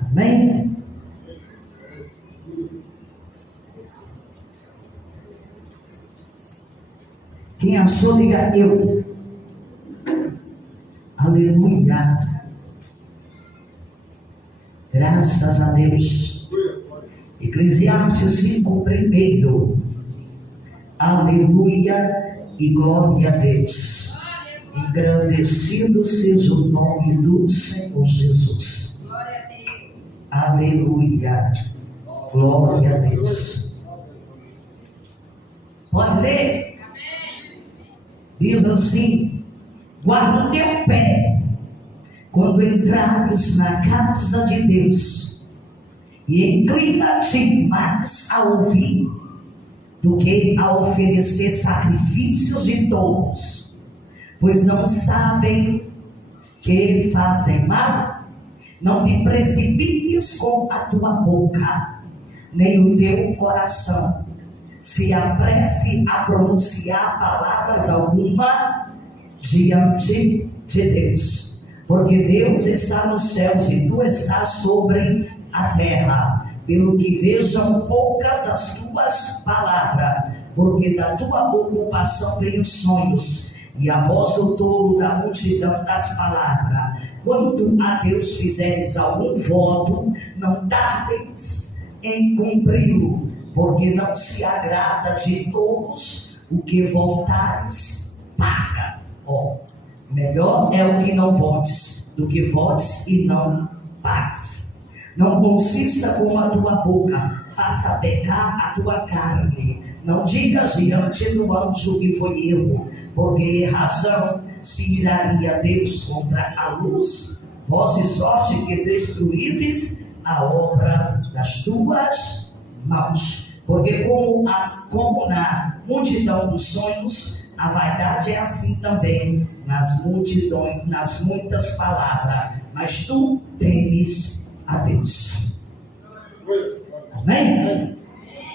Amém? Quem achou, diga eu. Aleluia. Graças a Deus. Eclesiastes 5:1. Aleluia e glória a Deus. Engrandecido seja o nome do Senhor Jesus. Aleluia. Glória a Deus. Pode ler? Diz assim: guarda o teu pé quando entrares na casa de Deus, e inclina-te mais a ouvir do que a oferecer sacrifícios de tolos, pois não sabem que fazem mal. Não te precipites com a tua boca, nem o teu coração se apresse a pronunciar palavras alguma diante de Deus, porque Deus está nos céus e tu estás sobre a terra. Pelo que vejam poucas as tuas palavras, porque da tua ocupação vem os sonhos, e a voz do tolo da multidão das palavras. Quando a Deus fizeres algum voto, não tardes em cumpri-lo, porque não se agrada de todos o que voltares, paga. Melhor é o que não votes, do que votes e não pagues. Não consista com a tua boca, faça pecar a tua carne. Não digas diante do anjo que foi erro, porque razão se iraria Deus contra a luz. Vossa sorte que destruízes a obra das tuas mãos. Porque como na multidão dos sonhos, a vaidade é assim também nas muitas palavras. Mas tu temes a Deus. Amém?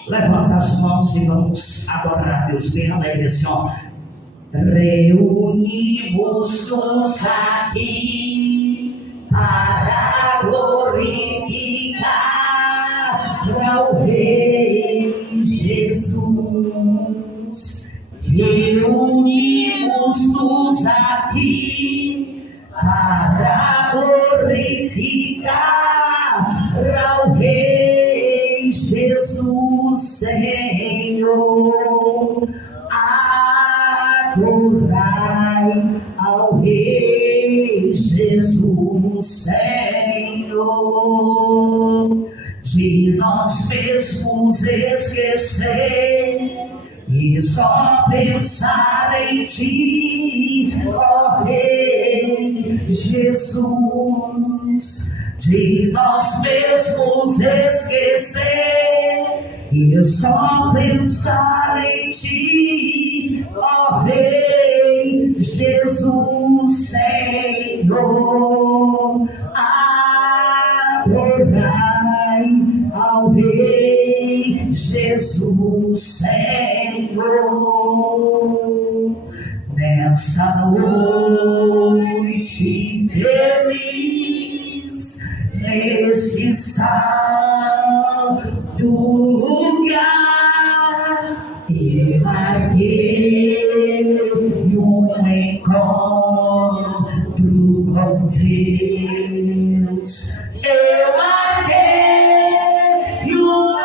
Levanta as mãos e vamos adorar a Deus bem alegre assim, ó. Reunimos-nos aqui para glorificar ao Rei Jesus. Reunimos-nos aqui para glorificar ao Rei Jesus, Senhor. Adorai ao Rei Jesus, Senhor. De nós mesmos esquecer e só pensar em ti, ó Rei Jesus. De nós mesmos esquecer e só pensar em ti, ó Rei Jesus, Senhor. Adorai ao Rei Jesus, Senhor. Nesta noite feliz, nesse santo lugar, eu marquei um encontro com Deus. Eu marquei um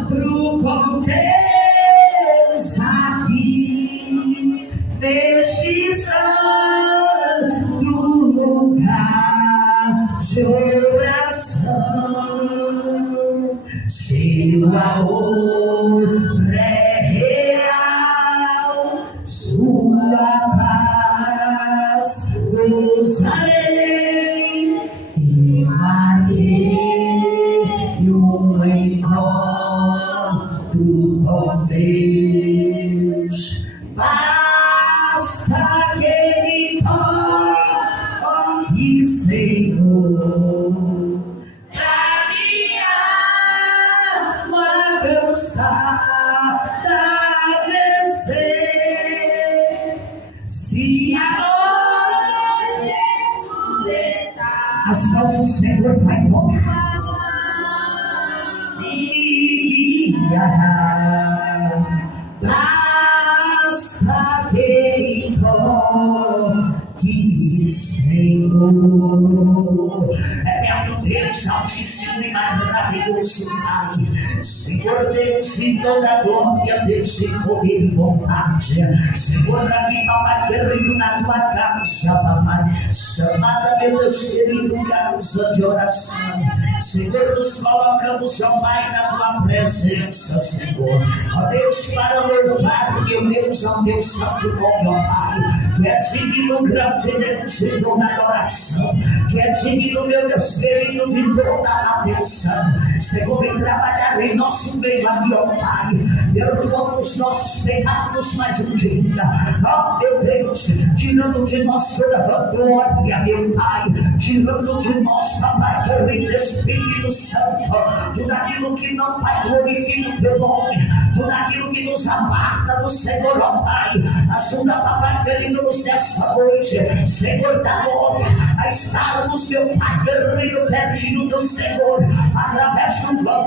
encontro com Deus aqui, neste santo lugar de oração. Seu amor é real, sua paz gozarei, e marquei um encontro com Deus. Basta que me toque, Senhor, pra minha alma cansada vencer. Se a noite As mãos do Senhor vai tocar. Me guiará. Basta que toque, Senhor. Eterno Deus, altíssimo e maravilhoso Pai, Senhor Deus em toda glória, Deus em poder e vontade, Senhor, aqui, papai querido, na tua casa, papai, chamada, meu Deus querido, casa de oração, Senhor, nos colocamos, ó Pai, na tua presença, Senhor, ó Deus, para louvar, meu Deus, ó teu santo nome, ó Pai, que é digno, grande Deus, em toda adoração, que é digno, meu Deus querido, de toda a atenção, Senhor, vem trabalhar em nosso meio aqui, ó Pai, perdoando os nossos pecados mais um dia, ó meu Deus, tirando de nós toda vanglória, meu Pai, tirando de nós, papai querido, Espírito Santo, tudo aquilo que não, Pai, glorifica o teu nome, tudo aquilo que nos aparta do Senhor, ó Pai, ajuda, papai querido, nos nessa noite, Senhor da glória, a estarmos, meu Pai querido, pertinho do Senhor, através do clamor,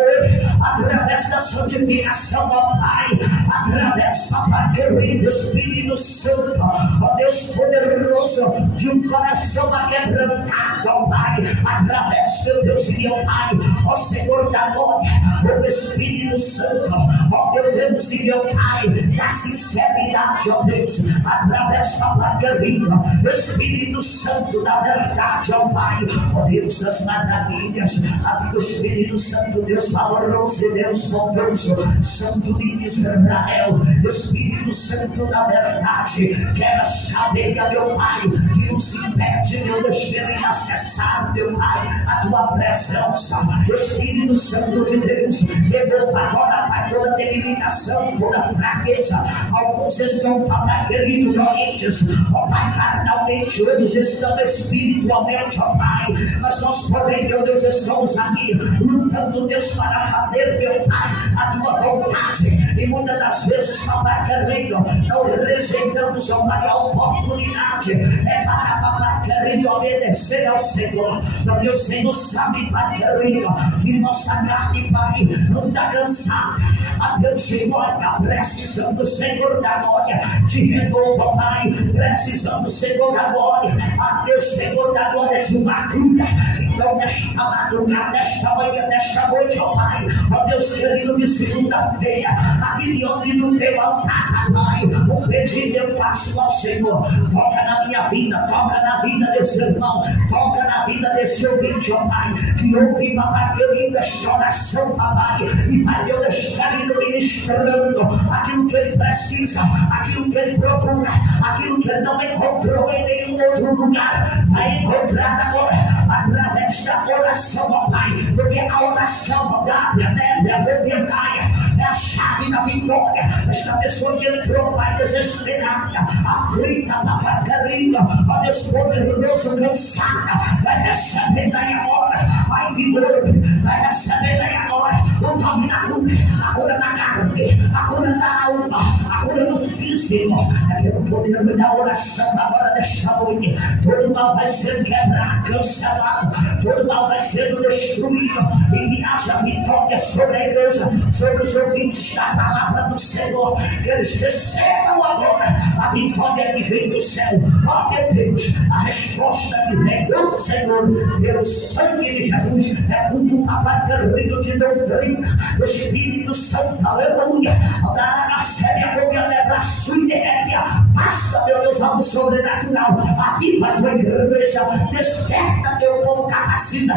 através da santificação, ó Pai, através, papai querido, Espírito Santo, ó Deus poderoso, de um coração aquebrantado, ó Pai, através, meu Deus e meu Pai, ó Senhor da glória, ó Espírito Santo, ó meu Deus e meu Pai, da sinceridade, ó Deus, através, papai querido, Espírito Santo da verdade, ó Pai, ó Deus das maravilhas, amigo Espírito Santo, Deus valoroso e Deus bondoso, Santo de Israel, Espírito Santo da verdade, quebra saber, meu Pai, que nos impede, meu Deus, de acessar, meu Pai, a tua presença, Espírito Santo de Deus, remova agora, Pai, toda debilitação, toda fraqueza. Alguns estão, papai querido, doentes, ó Pai, carnalmente, outros estão espiritualmente, ó Pai, mas nós, porém, meu Deus, estamos aqui lutando, Deus, para fazer, meu Pai, a tua vontade, e muitas das vezes, papai querido, não rejeitamos, ó Pai, a oportunidade, é para, papai querido, obedecer ao Senhor. Meu Deus, Senhor sabe, Pai querido, que nossa carne, Pai, não está cansada, a Deus, Senhor, está precisando, Senhor da glória, de renovo, Pai, precisando, Senhor da glória, a Deus, Senhor da glória, de uma cura. Então, nesta madrugada, nesta manhã, nesta noite, ó Pai, ó Deus querido, de segunda-feira, aqui diante do teu altar, Pai, o pedido eu faço ao Senhor, toca na minha vida, toca na vida desse irmão, toca na vida desse ouvinte, ó Pai, que ouve, papai querido, esta oração, papai, e Pai, Deus, está indo ministrando aquilo que ele precisa, aquilo que ele procura, aquilo que ele não encontrou em nenhum outro lugar, vai encontrar agora, através da oração, ó Pai, porque a oração, ó Gábia, Nélia, Gaia, é a chave da vitória. Esta pessoa que entrou, Pai, desesperada, aflita, papai querido, ó Deus poderoso, cansada, vai receber daí agora, vai vigor, vai receber daí agora, o toque da cura, a cura da carne, a cura da alma, a cura do físico, é pelo poder da oração agora desta noite, todo mal vai ser quebrado, cancelado, todo mal vai ser destruído, e que haja vitória sobre a igreja, sobre os ouvintes da palavra do Senhor, que eles recebam agora a vitória que vem do céu, ó meu Deus, a resposta que vem do Senhor, pelo sangue de Jesus, é tudo, papai querido, de doutrina, Espírito Santo, aleluia, dará a séria glória da sua ideia, passa, meu Deus, algo sobrenatural, aviva a tua igreja, desperta teu povo, capacita,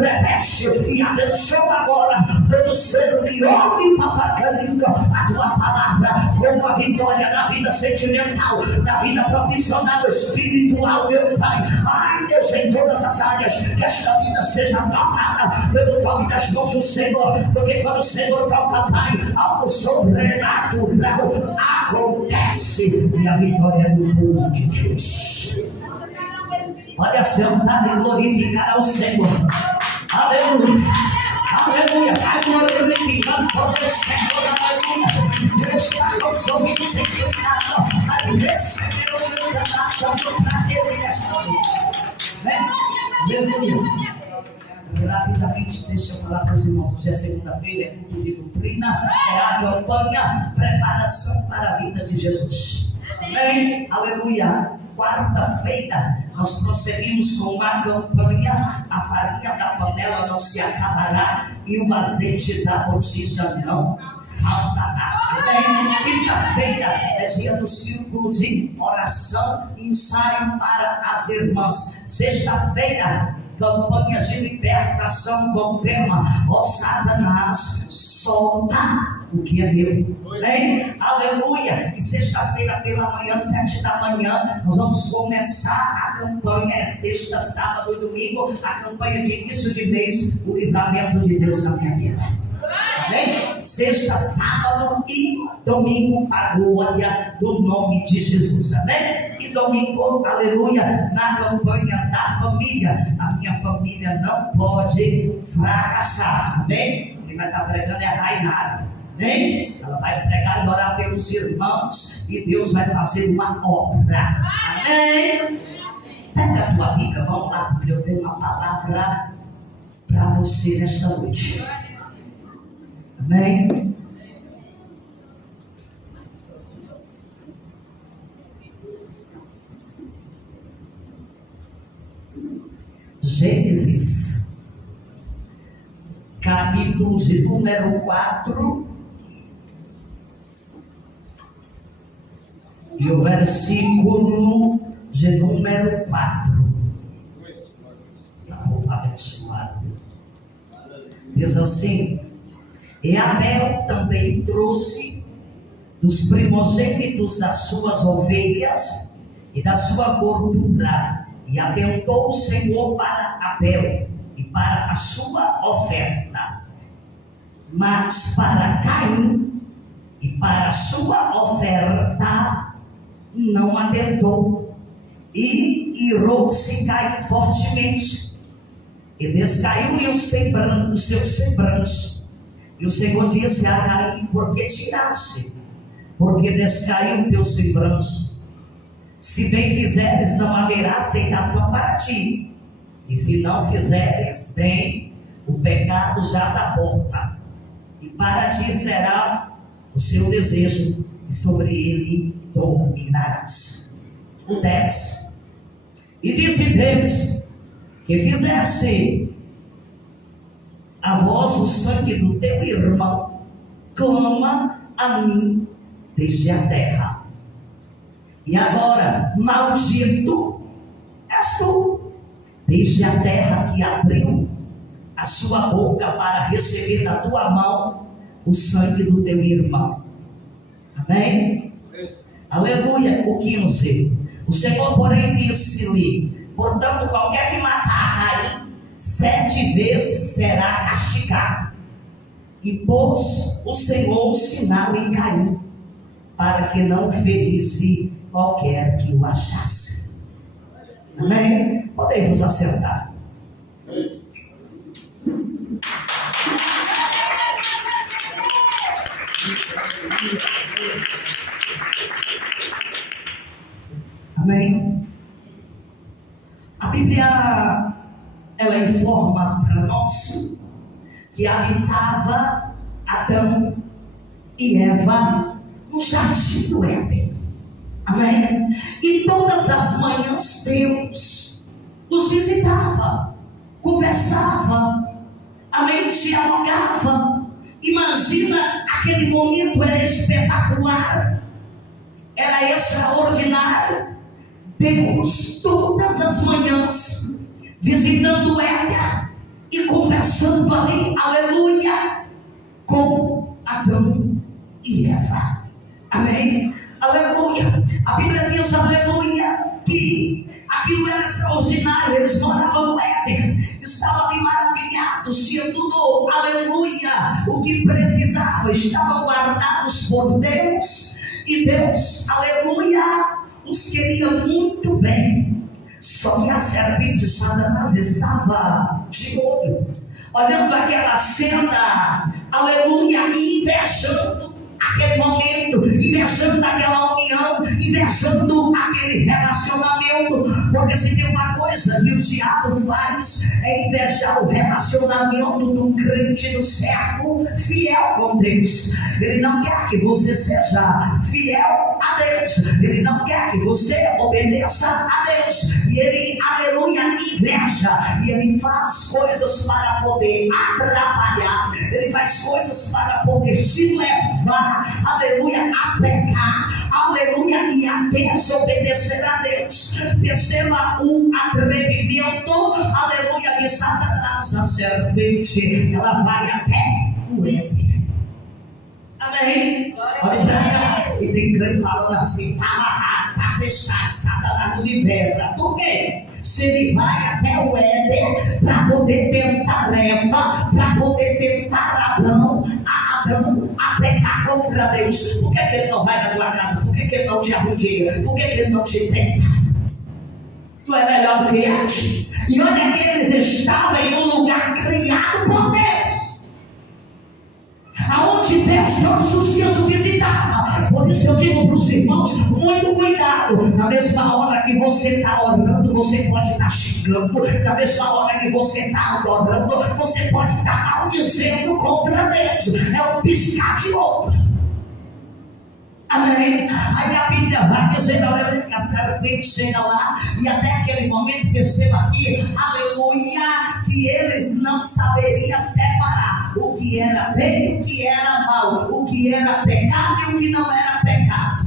reveste e abençoa agora todo ser que ouve, papai querido, a tua palavra, com a vitória na vida sentimental, na vida profissional, espiritual, meu Pai, ai Deus, em todas as áreas, que esta vida seja tocada pelo toque das mãos do Senhor, porque quando o Senhor toca, Pai, algo sobrenatural acontece, e a vitória é do povo de Deus. Pode assentar e glorificar ao Senhor. Aleluia. Aleluia. Vai glorificando o Senhor. Aleluia. Deixa os ouvidos santificados a receber o meu canto para ele nesta noite. Vem. Aleluia. Rapidamente, deixa eu falar para os irmãos. Hoje é segunda-feira, é culto de doutrina, é a campanha Preparação para a Vida de Jesus. Amém? Aleluia. Quarta-feira, nós prosseguimos com uma campanha: a farinha da panela não se acabará e o azeite da botija não faltará. Amém? Quinta-feira é dia do círculo de oração e ensaio para as irmãs. Sexta-feira, campanha de libertação com o tema: ó Satanás, solta o que é meu. Amém? Aleluia. E sexta-feira pela manhã, 7 da manhã, nós vamos começar a campanha. É sexta, sábado e domingo, a campanha de início de mês, o livramento de Deus na minha vida. Amém? Sexta, sábado e domingo, a glória do nome de Jesus. Amém? E domingo, aleluia, na campanha da família. A minha família não pode fracassar. Amém? Quem vai estar pregando é a Rainara. Amém? Ela vai pregar e orar pelos irmãos e Deus vai fazer uma obra. Amém? Pega a tua Bíblia, vamos lá, porque eu tenho uma palavra para você nesta noite. Amém? Gênesis, capítulo de número 4, e o versículo de número 4. Povo abençoado. Diz assim: e Abel também trouxe dos primogênitos das suas ovelhas e da sua gordura, e atentou o Senhor para Abel e para a sua oferta, mas para Caim e para a sua oferta não atentou. E irou-se Caim fortemente, e descaiu-lhe o seu semblante. E o Senhor disse a Caim: por que tiraste? Porque descaiu o teu semblante. Se bem fizeres, não haverá aceitação para ti, e se não fizeres bem, o pecado jaz à porta, e para ti será o seu desejo, e sobre ele dominarás. O 10. E disse Deus: que fizeste a voz o sangue do teu irmão, clama a mim desde a terra. E agora, maldito és tu, desde a terra que abriu a sua boca para receber da tua mão o sangue do teu irmão. Amém? Aleluia. O 15. O Senhor, porém, disse-lhe: portanto, qualquer que matar Caim 7 vezes será castigado. E pôs o Senhor um sinal em Caim, para que não ferisse qualquer que o achasse. Amém? Podemos assentar. Amém? A Bíblia, ela informa para nós que habitava Adão e Eva no jardim do Éden. Amém? E todas as manhãs Deus nos visitava, conversava, amém? Dialogava. Imagina, aquele momento era espetacular, era extraordinário. Deus todas as manhãs visitando Éden e conversando ali, aleluia, com Adão e Eva. Amém? Aleluia. A Bíblia diz, aleluia, que aquilo era extraordinário. Eles moravam no Éden, estavam ali maravilhados, tinha tudo, aleluia, o que precisava, estavam guardados por Deus. E Deus, aleluia, os queria muito bem. Só que a serpente Satanás estava de olho, olhando aquela cena, aleluia, e invejando aquele momento, invejando aquela união. comunhão, invejando aquele relacionamento. Porque se tem uma coisa que o diabo faz, é invejar o relacionamento do crente, do servo fiel com Deus. Ele não quer que você seja fiel a Deus, ele não quer que você obedeça a Deus, e ele, aleluia, inveja, e ele faz coisas para poder atrapalhar, ele faz coisas para poder te levar, aleluia, a pecar, aleluia, e a desobedecer a Deus. Perceba o atrevimento, aleluia, de Satanás. A serpente, ela vai até o Éden. Amém? Olha pra cá. E tem crente falando assim: tá amarrado, tá fechado, Satanás não libera. Por quê? Se ele vai até o Éden para poder tentar Eva, para poder tentar Adão a pecar contra Deus, por que ele não vai na tua casa? Por que ele não te arrudeia? Por que ele não te tenta? Tu é melhor do que eles. E olha que eles estavam em um lugar criado por Deus, aonde Deus todos os dias o visitava. Por isso eu digo para os irmãos: muito cuidado. Na mesma hora que você está orando, você pode estar xingando. Na mesma hora que você está adorando, você pode estar maldizendo contra Deus. É um piscar de olho. Amém? Aí a Bíblia vai dizendo, olha, que a serpente chega lá, e até aquele momento, perceba aqui, aleluia, que eles não saberiam separar o que era bem, o que era mal, o que era pecado e o que não era pecado.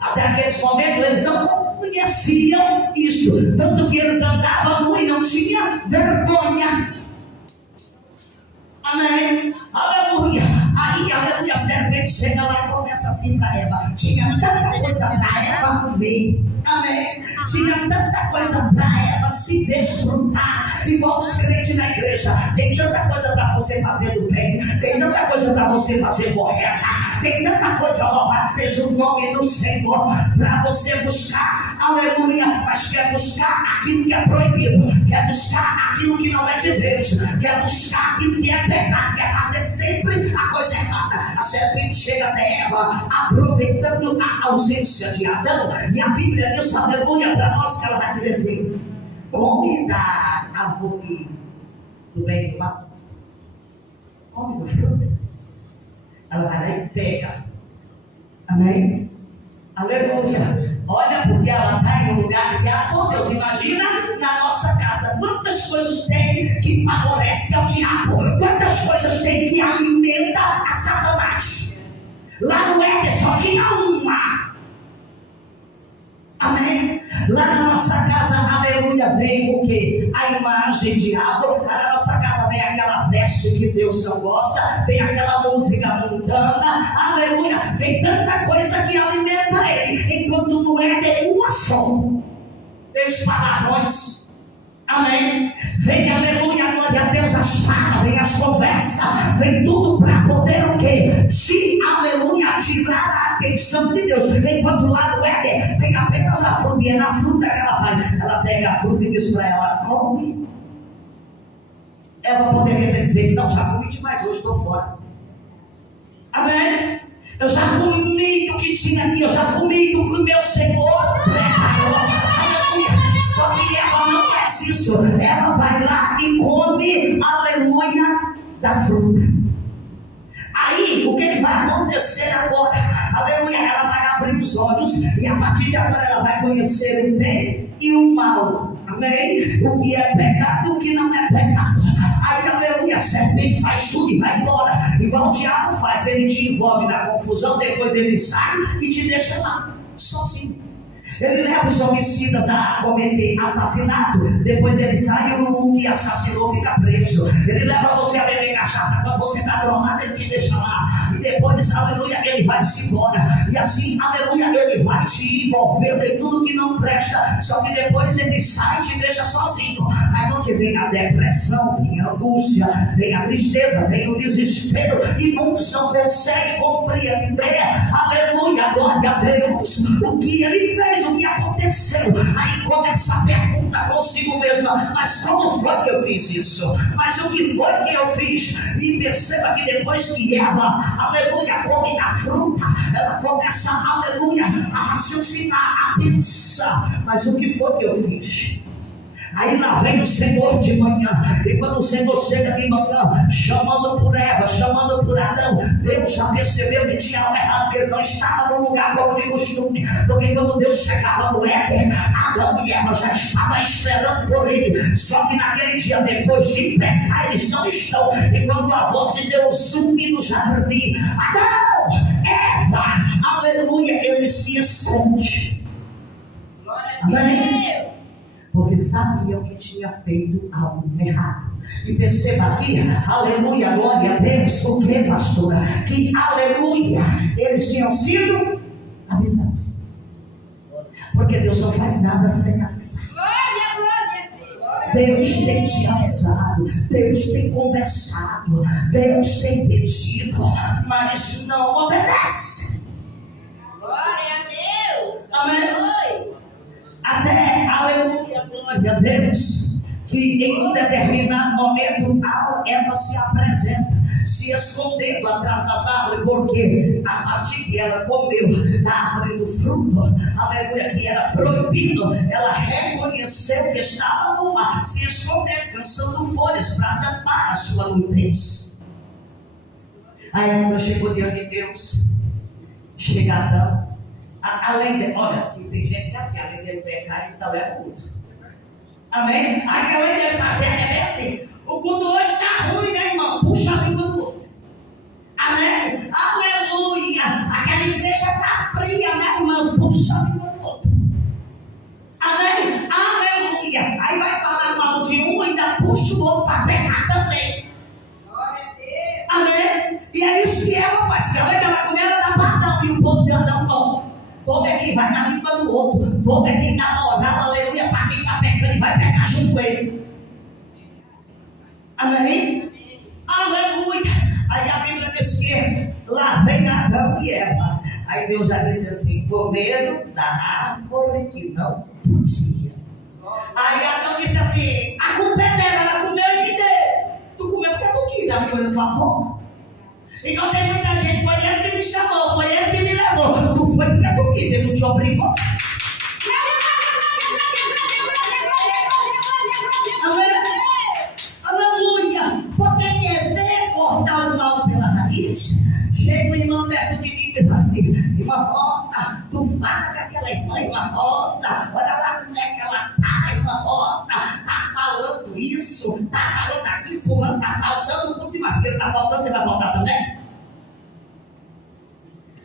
Até aqueles momentos eles não conheciam isto, tanto que eles andavam nu e não tinham vergonha. Amém? Aleluia. Aí, aleluia, a serpente chega lá e começa assim para Eva. Tinha tanta coisa para Eva comer. Amém? Tinha tanta coisa para Eva se desfrutar. Igual os crentes na igreja. Tem tanta coisa para você fazer do bem. Tem tanta coisa para você fazer correta. Tem tanta coisa, louvado seja o nome do Senhor, para você buscar. Aleluia. Mas quer buscar aquilo que é proibido. Quer buscar aquilo que não é de Deus. Quer buscar aquilo que é pecado. Quer fazer sempre a coisa errada. A serpente chega até Eva, aproveitando a ausência de Adão, e a Bíblia diz, aleluia, para nós, que ela vai dizer assim: come da árvore do bem e do mal, come do fruto. Ela vai lá e pega. Amém? Aleluia. Olha, porque ela está em um lugar criado por Deus. Imagina na nossa casa quantas coisas tem que favorece ao diabo, quantas coisas tem que alimenta a Satanás. Lá no Éden só tinha uma. Amém? Lá na nossa casa, aleluia, vem o que? A imagem de Adão. Lá na nossa casa vem aquela veste que Deus não gosta, vem aquela música mundana, aleluia, vem tanta coisa que alimenta ele. Enquanto no Éden uma só, vem os palavrões. Amém? Vem, aleluia, glória a Deus, as falas, vem as conversas, vem tudo para poder o quê? Te, aleluia, tirar a atenção de Deus. Enquanto lá no Éden tem apenas a fruta, e é na fruta que ela vai. Ela pega a fruta e diz para ela: come. Ela poderia ter dizer: não, já comi demais, hoje estou fora. Amém? Eu já comi do que tinha aqui, eu já comi do que o meu Senhor preparou. Só que ela não faz isso. Ela vai lá e come, aleluia, da fruta. Aí, o que vai acontecer agora? Aleluia, ela vai abrir os olhos, e a partir de agora ela vai conhecer o bem e o mal. Amém? O que é pecado e o que não é pecado. Aí, aleluia, a serpente faz tudo e vai embora. Igual o diabo faz, ele te envolve na confusão, depois ele sai e te deixa lá, sozinho. Ele leva os homicidas a cometer assassinato, depois ele sai e o que assassinou fica preso. Ele leva você a beber cachaça, quando você está drogado ele te deixa lá, e depois, aleluia, ele vai-se embora, e assim, aleluia, ele vai te envolvendo em tudo que não presta, só que depois ele sai e te deixa sozinho. Aí onde vem a depressão, vem a angústia, vem a tristeza, vem o desespero, e muitos não conseguem compreender, aleluia, glória a Deus, o que ele fez, o que aconteceu. Aí começa a pergunta consigo mesmo: mas como foi que eu fiz isso? Mas o que foi que eu fiz? E perceba que depois que Eva, aleluia, come da fruta, ela começa, aleluia, a raciocinar, a pensar, mas o que foi que eu fiz? Aí lá vem o Senhor de manhã, e quando o Senhor chega de manhã, chamando por Eva, chamando por Adão, Deus já percebeu que tinha algo errado, que eles não estavam no lugar como de costume, porque quando Deus chegava no Éden, Adão e Eva já estavam esperando por ele, só que naquele dia, depois de pecar, eles não estão, e quando a voz de Deus zumbi no jardim, Adão, Eva, aleluia, ele se esconde. Amém? Porque sabiam que tinha feito algo errado. E perceba aqui, aleluia, glória a Deus, o que, pastora? Que, aleluia, eles tinham sido avisados. Porque Deus não faz nada sem avisar. Deus tem te avisado, Deus tem conversado, Deus tem pedido, mas não obedece. Glória a Deus. Amém? Até, aleluia, glória a Deus, que em um determinado momento Eva se apresenta, se escondendo atrás das árvores, porque a partir que ela comeu da árvore do fruto, aleluia, que era proibido, ela reconheceu que estava numa, se escondendo, cansando folhas para tampar a sua nudez. Aí quando chegou diante de Deus, chega Adão. Além de, olha, que tem gente que é assim, além de pecar, então leva o culto. Amém? Aí além de fazer, é bem assim. O culto hoje está ruim, né, irmão? Puxa a língua do outro. Amém? Aleluia! Aquela igreja está fria, né, irmão? Puxa a língua do outro. Amém? Aleluia! Aí vai falar mal de um e ainda puxa o outro para pecar também. Glória a Deus. Amém? E é isso que ela faz. Que além dela comer, ela dá padrão e o povo dela dá um pão. O povo é quem vai na língua do outro. O povo é quem dá moral, aleluia, para quem está pecando e vai pecar junto com ele. Amém? Aleluia. Aí a Bíblia diz que lá vem Adão e Eva. Aí Deus já disse assim: comeram da árvore que não podia. Aí Adão disse assim: a culpa é dela, ela comeu e me deu. Tu comeu porque tu quis, ela foi na tua boca. Então tem muita gente, foi ele que me chamou, foi ele que me levou. Tu foi porque tu quis, ele não te obrigou. Amém? Aleluia! Porque quer ver cortar o mal pela raiz? Chega o irmão perto de mim e diz assim: irmã Rosa, tu fala com aquela irmã Rosa, olha lá como é que ela tá, irmã Rosa, tá falando isso, tá falando aqui, fulano tá faltando muito mais, porque ele tá faltando, você vai faltar também?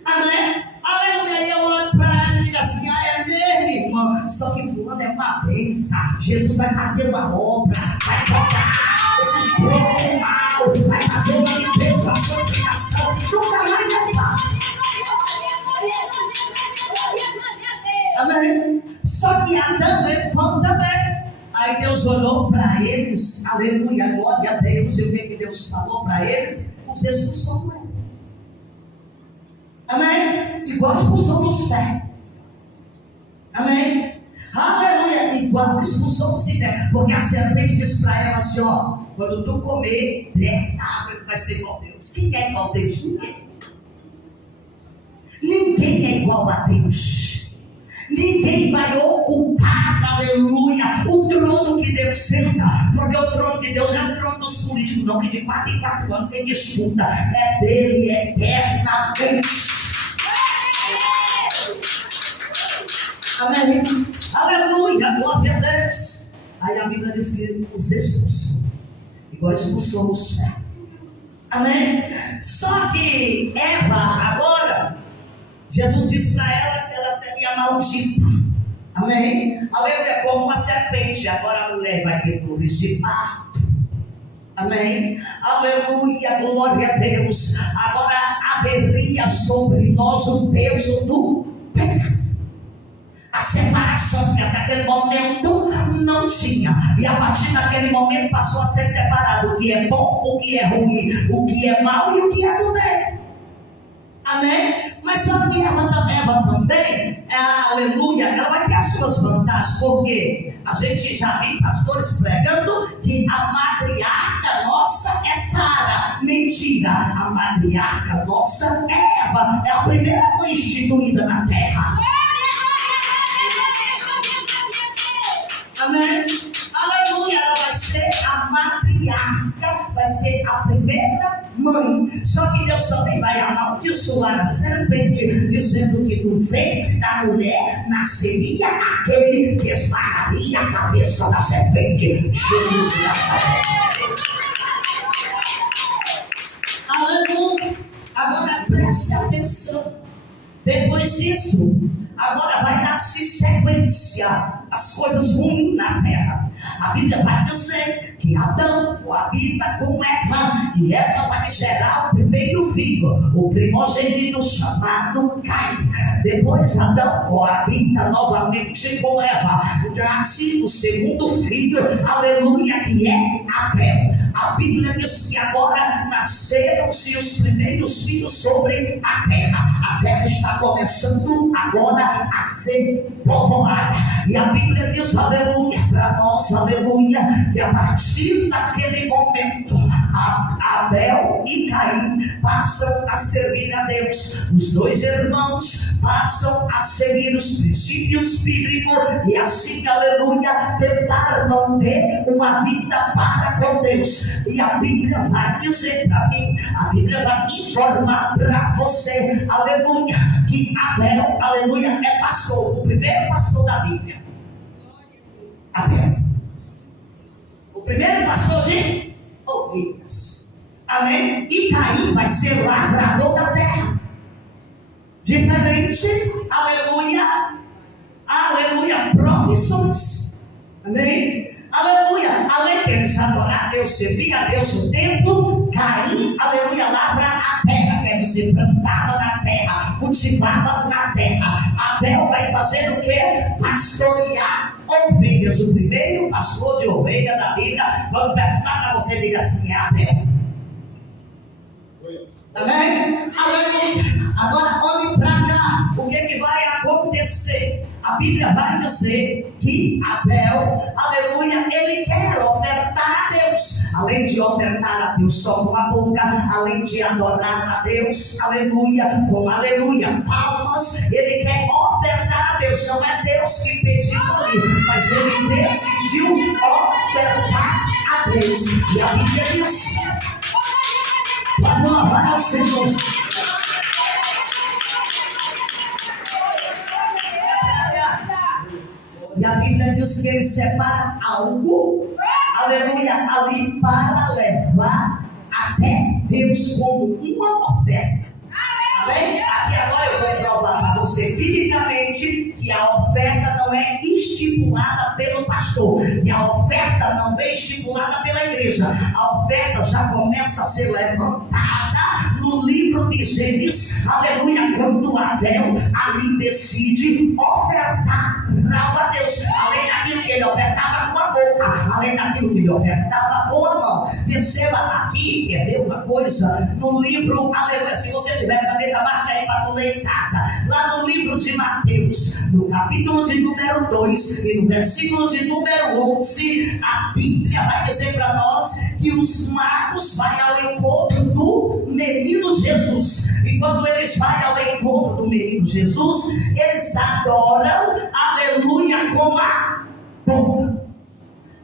Amém? Aleluia! E eu olho para ele e digo assim: ah, é mesmo, irmão? Só que fulano é uma bênção. Jesus vai fazer uma obra, vai tocar esses blocos mal, vai fazer uma limpeza, uma santificação. Nunca mais é fácil. Amém? Só que Adão é pão também. Aí Deus olhou para eles, aleluia, glória a Deus. E o que Deus falou para eles? Os expulsou do Éden. Amém? Igual expulsou dos pés. Amém? Aleluia! Igual expulsou dos pés. Porque a serpente disse para ela assim: ó, quando tu comer desta árvore, tu vai ser igual a Deus. Quem é igual a Deus? Ninguém. Ninguém é igual a Deus. Ninguém vai ocupar, aleluia, o trono que Deus senta. Porque o trono de Deus não é o trono dos políticos, não, que de 4 em 4 anos tem disputa. É dele eternamente. Amém? Aleluia, glória a Deus. Aí a Bíblia diz que os expulsou, igual expulsou os pés. Amém? Só que Eva, agora, Jesus disse para ela que ela seria maldita. Amém? Aleluia, como uma serpente. Agora a mulher vai ter dores de parto. Amém? Aleluia, glória a Deus. Agora haveria sobre nós o peso do pecado. A separação que até aquele momento não tinha. E a partir daquele momento passou a ser separado o que é bom, o que é ruim, o que é mal e o que é do bem. Amém? Mas só que Eva também, aleluia, ela vai ter as suas vantagens, porque a gente já viu pastores pregando que a matriarca nossa é Sara. Mentira, a matriarca nossa é Eva, é a primeira mãe instituída na terra. Amém? Aleluia, ela vai ser a matriarca, vai ser a primeira mãe. Só que Deus também vai amaldiçoar a serpente, dizendo que do ventre da mulher nasceria aquele que esmagaria a cabeça da serpente, Jesus de Nazaré. Aleluia. Agora preste atenção. Depois disso, agora vai dar-se sequência às coisas ruins na terra. A Bíblia vai dizer que Adão coabita com Eva, e Eva vai gerar o primeiro filho, o primogênito chamado Caim. Depois Adão coabita novamente com Eva, nasce o segundo filho, aleluia, que é Abel. A Bíblia diz que agora nasceram-se os primeiros filhos sobre a terra. A terra está começando agora a ser povoada. E a Bíblia diz, aleluia, para nós, aleluia, que a partir daquele momento, Abel e Caim passam a servir a Deus. Os dois irmãos passam a seguir os princípios bíblicos e assim, aleluia, tentar manter uma vida para com Deus. E a Bíblia vai dizer para mim, a Bíblia vai informar para você, aleluia, que Abel, aleluia, é pastor, o primeiro pastor da Bíblia. Abel, o primeiro pastor de ovelhas. Amém? E Caim vai ser lavrador da terra. Diferente, aleluia, aleluia, profissões. Amém? Aleluia, além deles adorar a Deus, servir a Deus o tempo, Caim, aleluia, lavra a terra, quer dizer, plantava na terra, cultivava na terra. Abel vai fazer o que? Pastorear ovelhas. O primeiro pastor de ovelha da Bíblia. Vamos perguntar para você, diga assim, é Abel. Amém? Aleluia. Agora olhe para cá, o que vai acontecer? A Bíblia vai dizer que Abel, aleluia, ele quer ofertar a Deus. Além de ofertar a Deus só com a boca, além de adorar a Deus, aleluia, com aleluia, palmas, ele quer ofertar a Deus. Não é Deus que pediu ali, mas ele decidiu ofertar a Deus. E a Bíblia diz, pode louvar ao Senhor. E a Bíblia diz que ele separa algo, aleluia, ali para levar até Deus como uma oferta. Amém? Aqui agora eu vou provar para você biblicamente que a oferta não é estipulada pelo pastor, que a oferta não é estipulada pela igreja. A oferta já começa a ser levantada no livro de Gênesis, aleluia, quando Abel ali decide ofertar algo a Deus, além daquilo que ele ofertava com a boca, além daquilo que ele ofertava com a mão. Perceba aqui, quer ver uma coisa? No livro, aleluia, se você tiver caneta, marca aí para tu ler em casa. Lá no livro de Mateus, no capítulo de número 2 e no versículo de número 11, a Bíblia vai dizer para nós que os magos vão ao encontro do menino Jesus. E quando eles vão ao encontro do menino Jesus, eles adoram, aleluia, com a boca.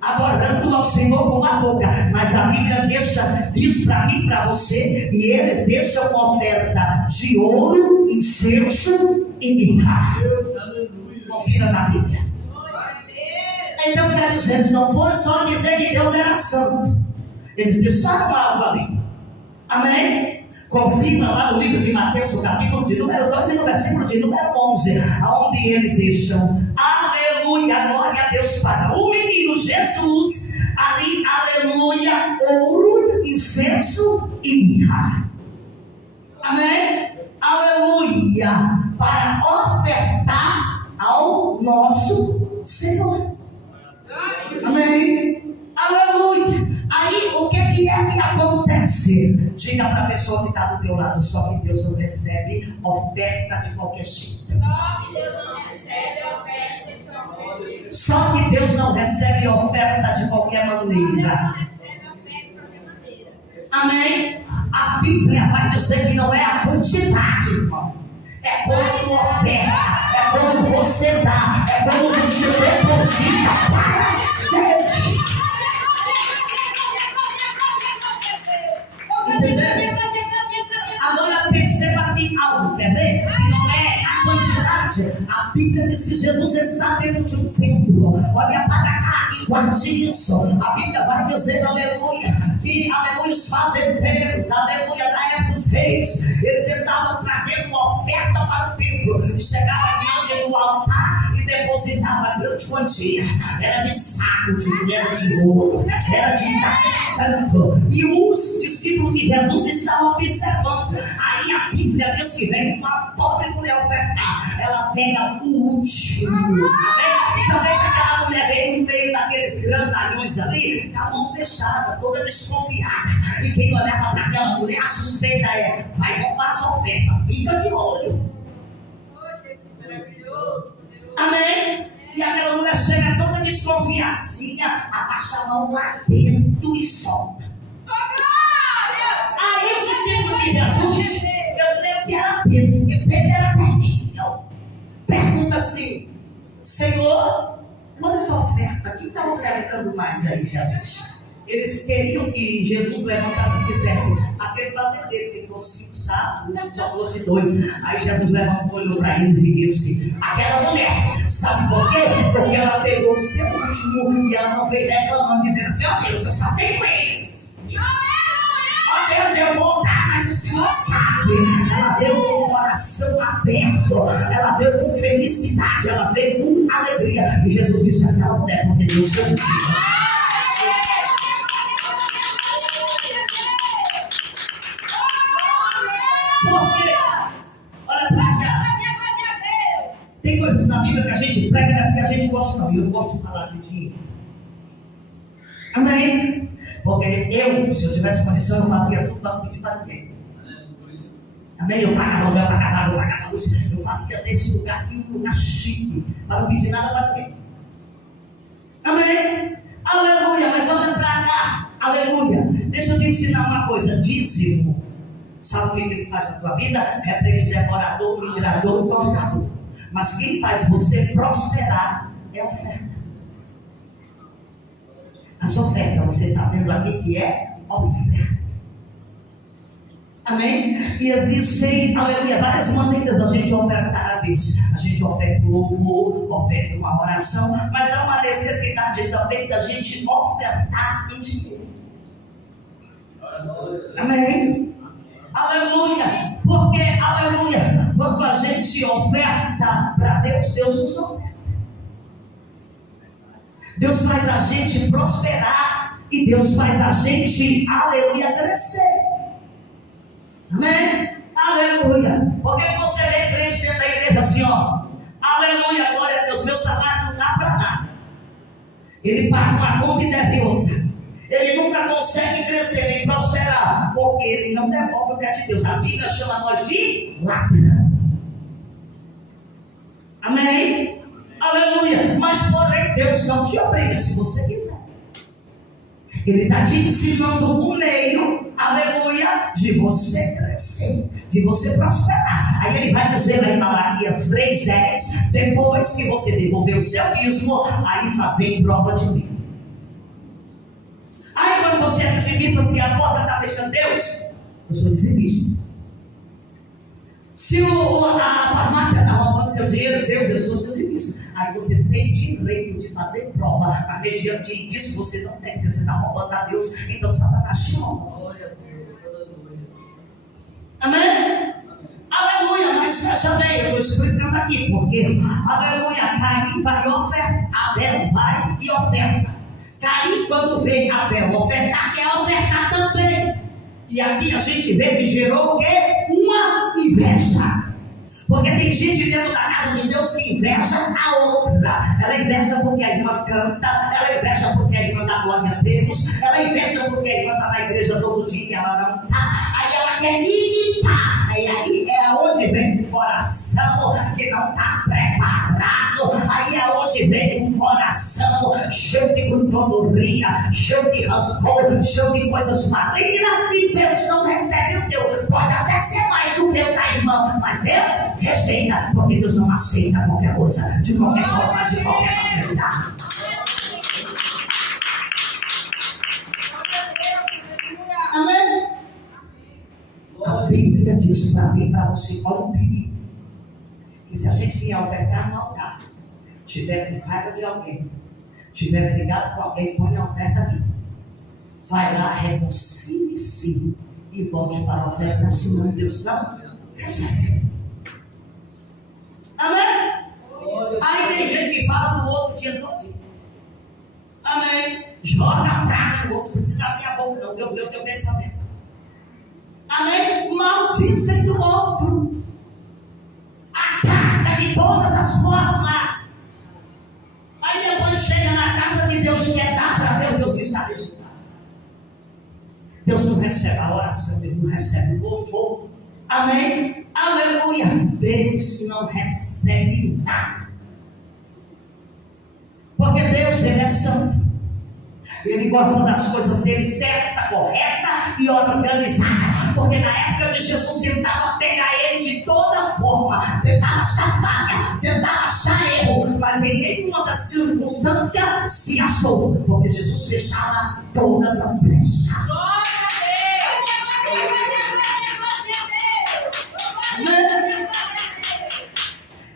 Adorando ao Senhor com a boca. Mas a Bíblia diz para mim e para você, e eles deixam uma oferta de ouro, incenso e mirra. Confira na Bíblia. Então quer dizer, eles não foram só dizer que Deus era santo, eles deixaram algo ali. Amém? Confirma lá no livro de Mateus, no capítulo de número 2 e no versículo de número 11, onde eles deixam, aleluia, glória a Deus, para o menino Jesus, ali, aleluia, ouro, incenso e mirra. Amém? Aleluia, para ofertar ao nosso Senhor. Amém? Aleluia. Aí o que é que acontece? você. Diga para a pessoa que está do teu lado, só que Deus não recebe oferta de qualquer jeito. Só que Deus não recebe oferta de qualquer jeito. Só que Deus não recebe oferta de qualquer maneira. Amém? A Bíblia vai dizer que não é a quantidade, irmão. É como oferta, é como você dá, é como você deposita para Deus. Entendeu? Agora perceba aqui algo, quer ver? Que não é a quantidade. A Bíblia diz que Jesus está dentro de um templo. Olha para cá e guarde isso. A Bíblia vai dizer, aleluia, que aleluia, os fazendeiros, aleluia, da época dos reis, eles estavam trazendo oferta para o templo. Chegava diante do altar e depositava grande quantia. Era de saco, de moeda de ouro, era de tanto. E os discípulos de Jesus estavam observando. Aí a Bíblia diz que vem uma pobre mulher ofertar. Ela pega o último. E talvez aquela mulher veio no meio daqueles grandalhões ali, com a mão fechada, toda desconfiada. E quem olhava para aquela mulher, a suspeita é: vai roubar as ofertas, fica de olho. Amém? E aquela mulher chega toda desconfiadinha, abaixa a mão lá dentro e solta. Aí os discípulos de Jesus, eu creio que era Pedro, porque Pedro era terrível. Pergunta assim: Senhor, quanta oferta? Quem está ofertando mais aí, Jesus? Eles queriam que Jesus levantasse e dissesse: aquele fazendeiro que trouxe 5 sacos, só trouxe 2. Aí Jesus levantou, olhou para eles e disse: aquela mulher, sabe por quê? Porque ela pegou o seu último e ela não veio reclamando, dizendo assim: ó Deus, eu só tenho esse. Ó Deus, eu vou dar, mas o Senhor sabe. Ela veio com o coração aberto, ela veio com felicidade, ela veio com alegria. E Jesus disse: aquela mulher, porque Deus é último. Porque, olha pra cá, tem coisas na Bíblia que a gente prega, não é porque a gente gosta, não. Eu não gosto de falar de dinheiro. Amém? Porque se eu tivesse condição, eu fazia tudo para não pedir para ninguém. Amém? Eu pagava aluguel, eu pagava luz. Eu fazia desse lugar aqui um lugar chique, para não pedir nada para ninguém. Amém? Aleluia, mas olha para cá. Aleluia. Deixa eu te ensinar uma coisa. Dízimo. Sabe o que ele faz na tua vida? Repreende devorador, migrador e torcador. Mas quem faz você prosperar é a oferta. As ofertas, você está vendo aqui que é oferta. Amém? E existem, aleluia, várias maneiras da gente ofertar a Deus. A gente oferta o louvor, oferta uma oração, mas há uma necessidade também da gente ofertar em dinheiro. Amém? Aleluia, porque, aleluia, quando a gente oferta para Deus, Deus nos oferta. Deus faz a gente prosperar e Deus faz a gente, aleluia, crescer. Amém? Aleluia. Porque você vê crente dentro da igreja assim, ó: aleluia, glória a Deus, meu salário não dá para nada. Ele paga uma conta e deve outra. Ele nunca consegue crescer nem prosperar, porque ele não devolve o que é de Deus. A Bíblia chama nós de ladrão. Amém? Aleluia. Mas porém Deus não te obriga se você quiser. Ele está te ensinando o meio, aleluia, de você crescer, de você prosperar. Aí ele vai dizer lá em Malaquias 3:10: depois que você devolver o seu dízimo, aí fazer prova de mim. Aí quando você é dizimista, se a porta está fechando, Deus, eu sou dizimista. Se a farmácia está roubando seu dinheiro, Deus, eu sou dizimista. Aí você tem direito de fazer prova. A mediante disso você não tem, porque você está roubando a Deus. Então Satanás te rouba. Amém? Aleluia, mas veja bem, eu estou explicando aqui, porque aleluia, Caim vai ofertar, Abel vai e oferta. Caim, quando vem Abel ofertar, quer ofertar também. E aqui a gente vê que gerou o quê? Uma inveja. Porque tem gente dentro da casa de Deus que inveja a outra. Ela inveja porque a irmã canta, ela inveja porque a irmã dá glória a Deus, ela inveja porque a irmã está na igreja todo dia e ela não cheio de glutonaria, cheio de rancor, cheio de coisas malignas, e Deus não recebe o teu. Pode até ser mais do que o da irmã, mas Deus rejeita, porque Deus não aceita qualquer coisa, de qualquer forma, de qualquer maneira. Amém? A Bíblia diz para mim, para você, olha o perigo. E se a gente vier ofertar no altar, tiver com raiva de alguém, tiver brigado com alguém, põe a oferta aqui. Vai lá, reconcilie-se e volte para a oferta, senão Deus não recebe. Amém? Aí tem gente que fala do outro dia todo. Amém? Joga a praga no outro, não precisa abrir a boca, não. Deu teu pensamento. Amém? Maldizem do outro. Ataca de todas as formas. Aí depois chega na casa de Deus, quer dar para Deus, Deus está rejeitado. Deus não recebe a oração, Deus não recebe o louvor. Amém? Aleluia. Deus não recebe nada. Porque Deus, Ele é santo. Ele gosta das coisas dele certa, correta e organizada. Porque na época de Jesus tentava pegar ele de toda forma, tentava achar falha, tentava achar erro, mas em nenhuma das circunstâncias se achou, porque Jesus fechava todas as brechas.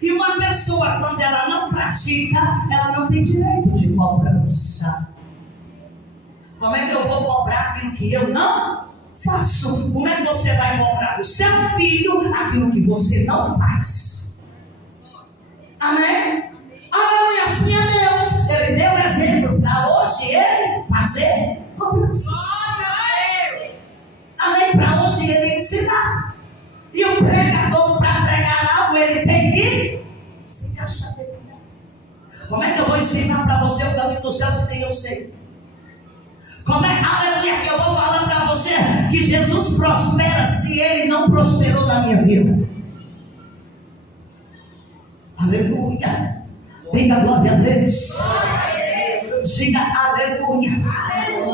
E uma pessoa, quando ela não pratica, ela não tem direito de cobrança. Como é que eu vou cobrar aquilo que eu não faço? Como é que você vai cobrar do seu filho aquilo que você não faz? Amém? Aleluia, assim é Deus. Ele deu exemplo para hoje ele fazer cobranças. Amém? Para hoje ele ensinar. E o pregador, para pregar algo, ele tem que se encaixar dentro dela. Como é que eu vou ensinar para você o caminho do céu se nem eu sei? Como é, aleluia, que eu vou falando para você que Jesus prospera se ele não prosperou na minha vida? Aleluia. Diga glória a Deus. Diga aleluia.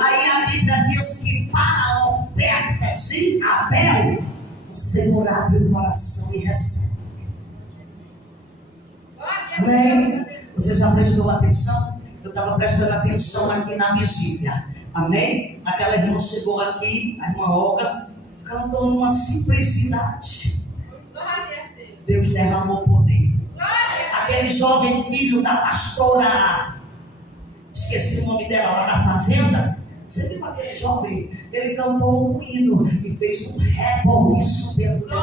Aí a Bíblia diz que para a oferta de Abel, o Senhor abre o coração e recebe. Amém? Você já prestou atenção? Eu estava prestando atenção aqui na vigília. Amém? Aquela irmã chegou aqui, a irmã Olga, cantou numa simplicidade. Deus derramou poder. Aquele jovem filho da pastora, esqueci o nome dela lá na fazenda. Você viu aquele jovem? Ele cantou um hino e fez um reboliço dentro dele.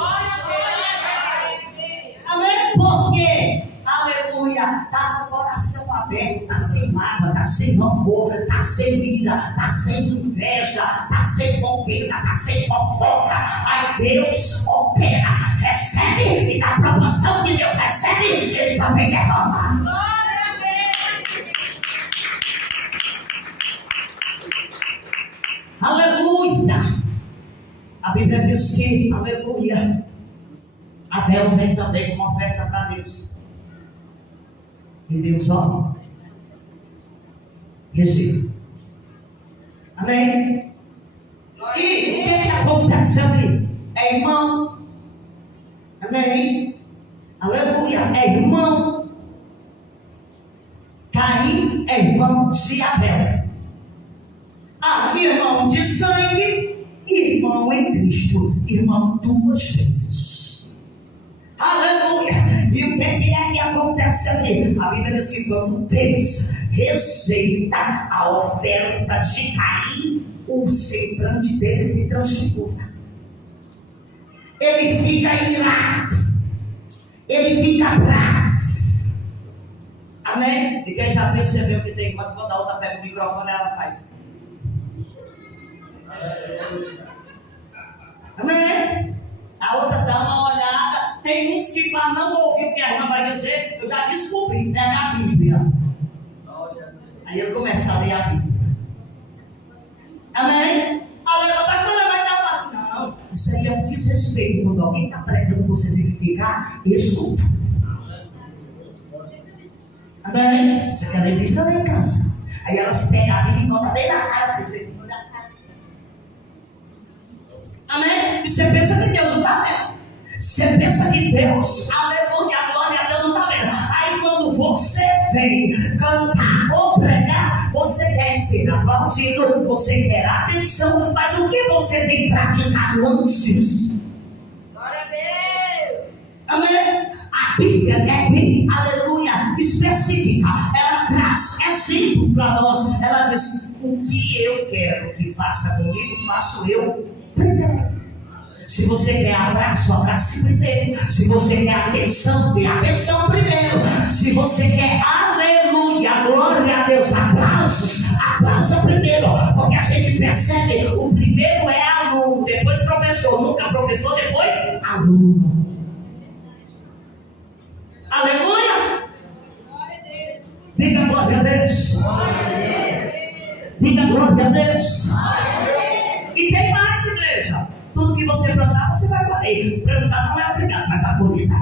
Amém? Por quê? Aleluia, está com o coração aberto, está sem mágoa, está sem rancor, está sem ira, está sem inveja, está sem contenda, está sem fofoca. Aí Deus opera, recebe, e da promoção que Deus recebe, Ele também derrama. Aleluia. A Bíblia diz que, aleluia, Abel vem também com uma oferta para Deus. E Deus, ó, rejeita. Amém? E o que acontece ali? É irmão. Amém? Aleluia. É irmão. Caim é irmão de Abel. Irmão de sangue e irmão em Cristo. Irmão duas vezes. Aleluia. E o que é que acontece ali? A Bíblia diz que quando Deus rejeita a oferta de Caim, o semblante dele se transfigura. Ele fica irado. Ele fica bravo. Amém? E quem já percebeu que tem quando a outra pega o microfone, ela faz. Amém? A outra dá uma olhada. Tem uns que para não ouvir o que a irmã vai dizer, eu já descobri, pega a Bíblia. Aí eu começo a ler a Bíblia. Amém? A pastora vai dar uma... Não, isso aí é um desrespeito. Quando alguém está pregando, você tem que ficar escutando. Amém? Você quer ler Bíblia lá em casa? Aí elas pegam a Bíblia e botam bem na cara assim. Amém? E você pensa que Deus não está vendo. Você pensa que Deus, aleluia, glória a Deus, não está vendo. Aí quando você vem cantar ou pregar, você quer ser aplaudido, você quer atenção, mas o que você tem praticado antes? Glória a Deus. Amém? A Bíblia é bem, aleluia, específica. Ela traz exemplo para nós. Ela diz: o que eu quero que faça comigo, faço eu primeiro. Se você quer abraço, abrace primeiro. Se você quer atenção, dê atenção primeiro. Se você quer, aleluia, glória a Deus, aplausos, aplausa primeiro. Porque a gente percebe, o primeiro é aluno, depois professor, nunca professor, depois aluno. Aleluia. Diga glória a Deus. Diga glória a Deus. E tem mais, igreja. Tudo que você plantar, você vai colher. Plantar não é obrigado, mas a colheita é.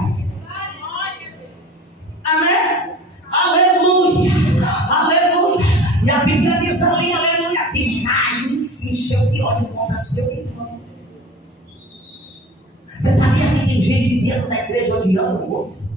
Amém? Aleluia. Aleluia. E a Bíblia diz ali, aleluia, que Caim se encheu de ódio contra seu irmão. Você sabia que tem gente dentro da igreja odiando o outro?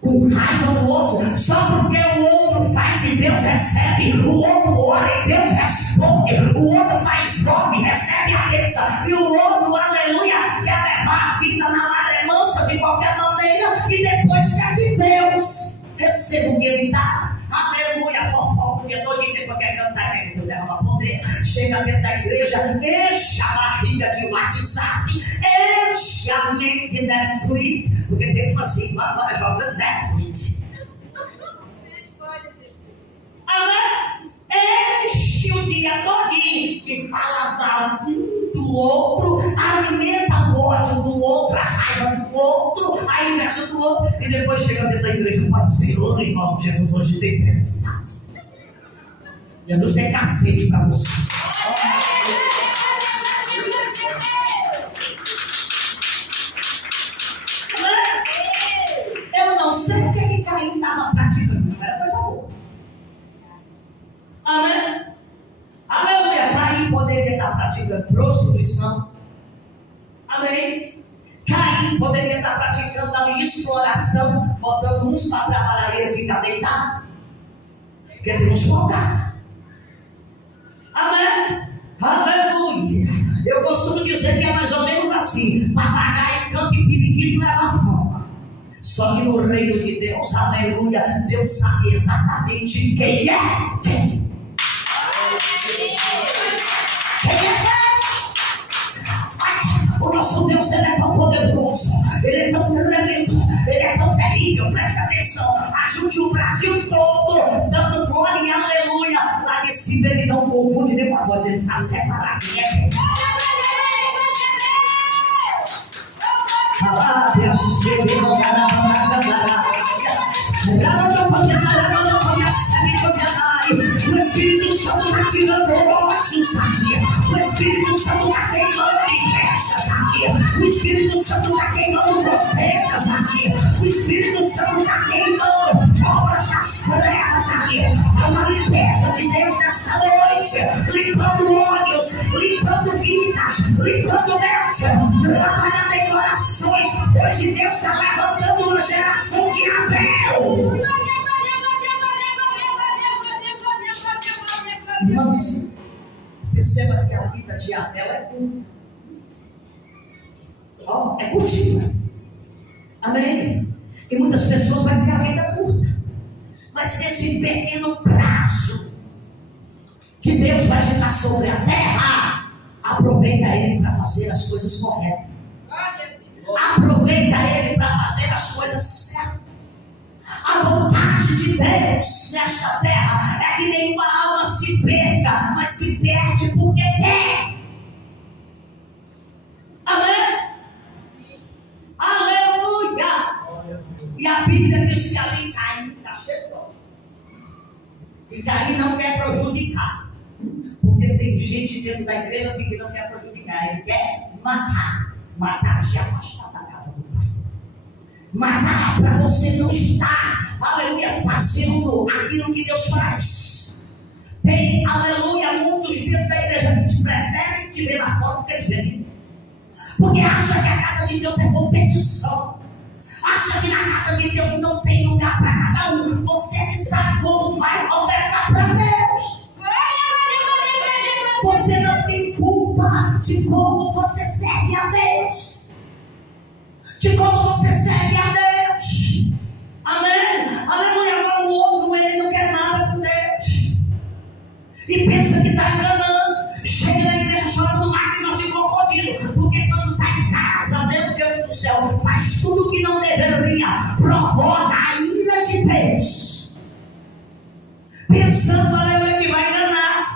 Com raiva do outro, só porque o outro faz e Deus recebe, o outro ora e Deus responde, o outro faz nome e recebe a bênção, e o outro, aleluia, quer levar a vida na maré mansa de qualquer maneira, e depois quer que Deus receba o que ele dá. Aleluia, fofoca o dia todo, e depois quer cantar, quer que Deus derrama poder. Chega dentro da igreja, enche a barriga de WhatsApp, enche a mente de Netflix, porque tem uma assim, agora jogando Netflix. Amém? Enche o dia todinho de falar mal do outro, alimenta o ódio do outro, a raiva do outro, a inveja do outro, e depois chega dentro da igreja, pode do Senhor, irmão, Jesus hoje tem pensado. Jesus tem cacete para você. Eu não sei o que Caim estava praticando, não era coisa boa. Amém? Aleluia. Caim poderia estar praticando prostituição. Amém? Caim poderia estar praticando ali exploração, botando uns para trabalhar e ele ficar deitado. Porque tem uns folgados. Amém? Aleluia. Eu costumo dizer que é mais ou menos assim: papagaio canta e periquito leva fama. Só que no reino de Deus, aleluia, Deus sabe exatamente quem é quem. Quem é quem? O nosso Deus, ele é tão poderoso, ele é tão tremendo, ele é tão terrível. Preste atenção, ajude o Brasil todo dando glória e aleluia. Lá de cima ele não confunde nem com a voz, ele sabe separar quem é quem. O Espírito Santo está tirando ódio, sabia? O Espírito Santo está queimando inveja, sabia? O Espírito Santo está queimando goteira, sabia? O Espírito Santo está queimando obras das trevas, sabia? É uma limpeza de Deus nessa noite, limpando olhos, limpando vidas, limpando mente, trabalhando em corações. Hoje Deus está levantando uma geração de Abel. Irmãos, perceba que a vida de Abel é curta. É curtinha. Amém? E muitas pessoas vão ter a vida curta. Mas nesse pequeno prazo que Deus vai te dar sobre a terra, aproveita ele para fazer as coisas corretas. Aproveita ele para fazer as coisas certas. A vontade de Deus nesta terra é que nenhuma alma se perca, mas se perde porque quer. Amém? Aleluia! E a Bíblia diz que ali Caim está chegando. E Caim não quer prejudicar. Porque tem gente dentro da igreja assim que não quer prejudicar. Ele quer matar. Matar e afastar da casa do Pai. matar para você não estar, aleluia, fazendo aquilo que Deus faz. Tem, aleluia, muitos dentro da igreja que te preferem te ver lá fora do que te ver, porque acha que a casa de Deus é competição, acha que na casa de Deus não tem lugar para cada um. Você que sabe como vai ofertar para Deus. Você não tem culpa de como você serve a Deus, de como você serve a Deus. Amém? Aleluia. Agora o outro, ele não quer nada com Deus e pensa que está enganando. Chega na igreja chorando lágrimas de crocodilo, porque quando está em casa, meu Deus do céu, faz tudo que não deveria, provoca a ira de Deus, pensando, aleluia, que vai enganar.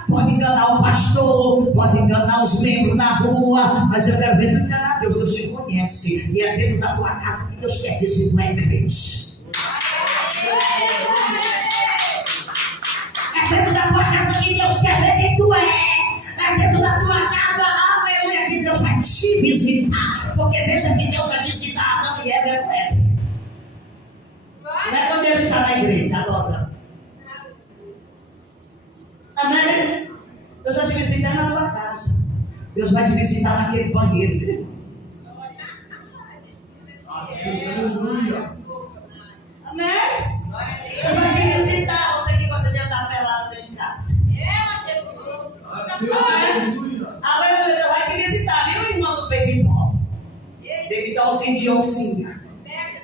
Pode enganar o pastor, pode enganar os membros na rua, mas eu quero ver tu enganar Deus. Deus te conhece, e é dentro da tua casa que Deus quer ver se tu é crente. É dentro da tua casa que Deus quer ver quem tu é. É dentro da tua casa, aleluia, que Deus vai te visitar. Porque veja que Deus vai visitar Adão e Eva, não é? Não é quando ele está na igreja, adora. Amém? Deus vai te visitar na tua casa. Deus vai te visitar naquele banheiro. Aleluia. Amém? Deus vai te visitar. Você que gosta de andar pelado dentro de casa. Aleluia. Aleluia. Deus vai te visitar, viu, irmão do Baby Doll? Baby Dollzinho de oncinha.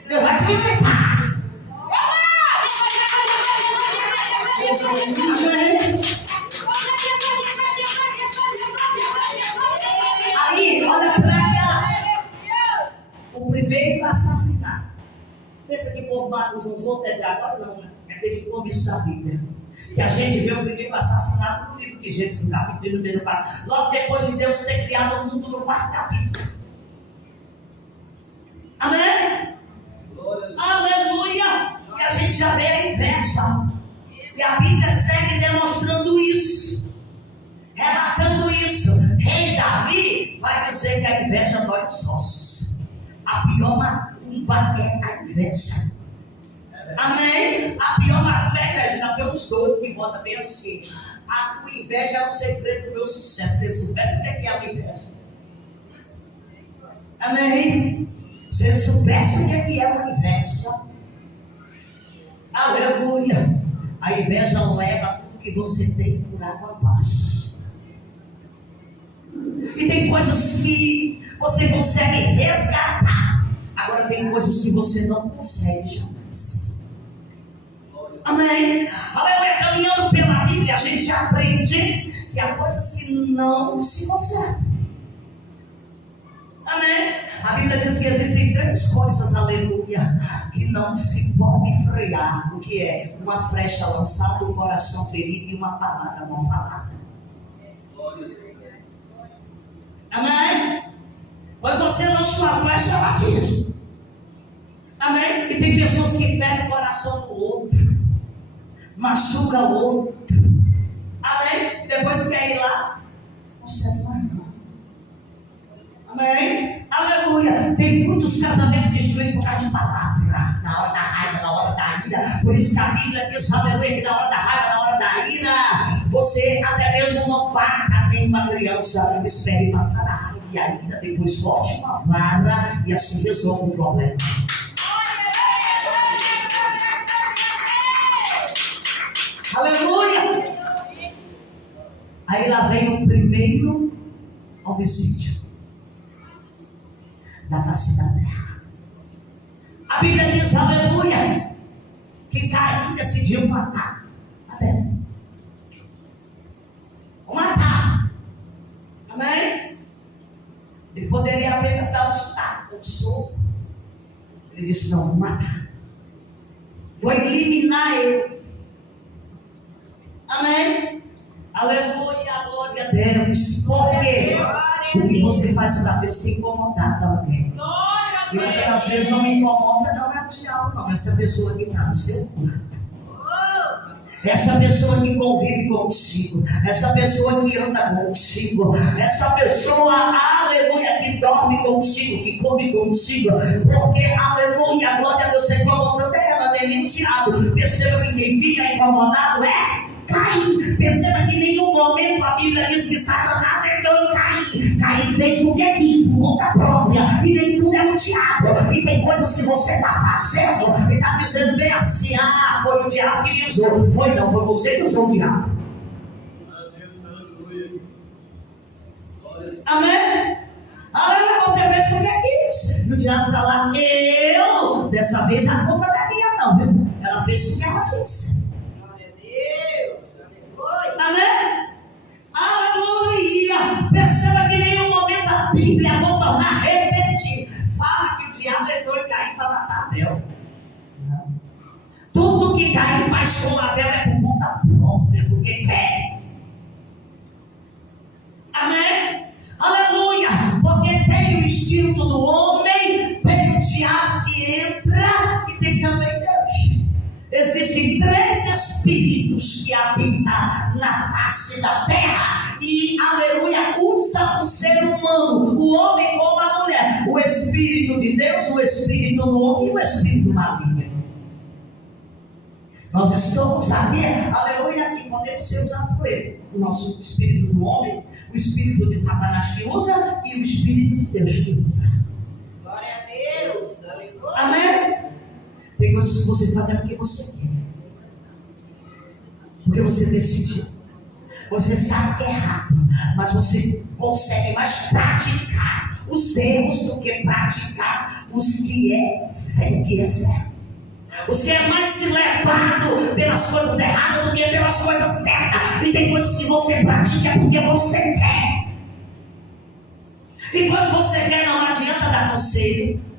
Deus vai te visitar. Amém? Aí, olha pra cá. O primeiro assassinato. Pensa que o povo mata uns aos outros, é de agora? Não, né? É desde o começo da Bíblia. Que a gente vê o primeiro assassinato no livro de Gênesis, no capítulo de número 4. Logo depois de Deus ter criado o mundo no 4º capítulo. Amém? Aleluia! E a gente já vê a inversa. E a Bíblia segue demonstrando isso, relatando isso. Rei Davi vai dizer que a inveja dói os ossos. A pior macumba é a inveja. Amém? A pior macumba é a inveja. Ainda tem uns doidos que botam bem assim: a tua inveja é o segredo do meu sucesso. Se você soubesse o que é a inveja. Amém? Se você soubesse o que é uma inveja. Aleluia. A inveja leva tudo que você tem por água abaixo. E tem coisas que você consegue resgatar. Agora tem coisas que você não consegue jamais. Amém? Aleluia. Caminhando pela Bíblia, a gente aprende que há coisas que não se conservam. Amém? A Bíblia diz que existem 3 coisas, aleluia, que não se pode frear. O que é? Uma flecha lançada, um coração ferido e uma palavra mal falada. Amém? Quando você lança uma flecha, ela atinge. Amém? E tem pessoas que ferem o coração do outro, machuca o outro. Amém? E depois quer ir lá, não consegue mais não. Amém? Aleluia. Tem muitos casamentos destruídos por causa de palavra. Na hora da raiva, na hora da ira. Por isso que a Bíblia diz, aleluia, que na hora da raiva, na hora da ira, você até mesmo não bata nem uma criança. Espere passar a raiva e a ira. Depois volte uma vara e assim resolve o problema. Aleluia. Aí lá vem o primeiro homicídio da face da terra. A Bíblia diz, aleluia, que Caim decidiu matar Abel. Matar. Amém? Ele poderia apenas dar um soco. Ele disse, não, vou matar. Vou eliminar ele. Amém? Aleluia, glória a Deus. Por quê? O que você faz para Deus tem incomodado alguém. E até às vezes não me incomoda, não é o diabo, não. Essa pessoa que está no seu corpo. Essa pessoa que convive contigo. Essa pessoa que anda contigo. Essa pessoa, aleluia, que dorme contigo, que come contigo, porque, aleluia, glória a Deus, está incomodando ela, nem o diabo. Perceba que quem fica incomodado é Caim. Perceba que em nenhum momento a Bíblia diz que Satanás entrou em Caim. Caim fez porque quis, por conta própria, e nem tudo é o diabo. E tem coisas que você está fazendo e está dizendo bem assim: ah, foi o diabo que me usou. Foi não, foi você que usou o diabo. Amém? Aleluia, você fez porque quis. E o diabo está lá: eu, dessa vez a culpa não é minha não, viu? Ela fez porque ela quis. Amém? Aleluia! Perceba que em nenhum momento a Bíblia, vou tornar a repetir, fala que o diabo entrou em Caim para matar Abel. Não. Tudo que Caim faz com Abel é por conta própria, porque quer. Amém? Aleluia! Porque tem o instinto do homem, tem o diabo que entra e tem também Deus. Existem 3 espíritos que habitam na face da terra e, aleluia, usam o ser humano, o homem como a mulher. O Espírito de Deus, o Espírito do homem e o Espírito maligno. Nós estamos aqui, aleluia, e podemos ser usados por ele. O nosso Espírito do homem, o Espírito de Satanás que usa e o Espírito de Deus que usa. Glória a Deus, aleluia. Amém? Tem coisas que você faz porque você quer. Porque você decidiu. Você sabe que é errado, mas você consegue mais praticar os erros do que praticar os que é certo. Você é mais levado pelas coisas erradas do que pelas coisas certas. E tem coisas que você pratica porque você quer. E quando você quer, não adianta dar conselho.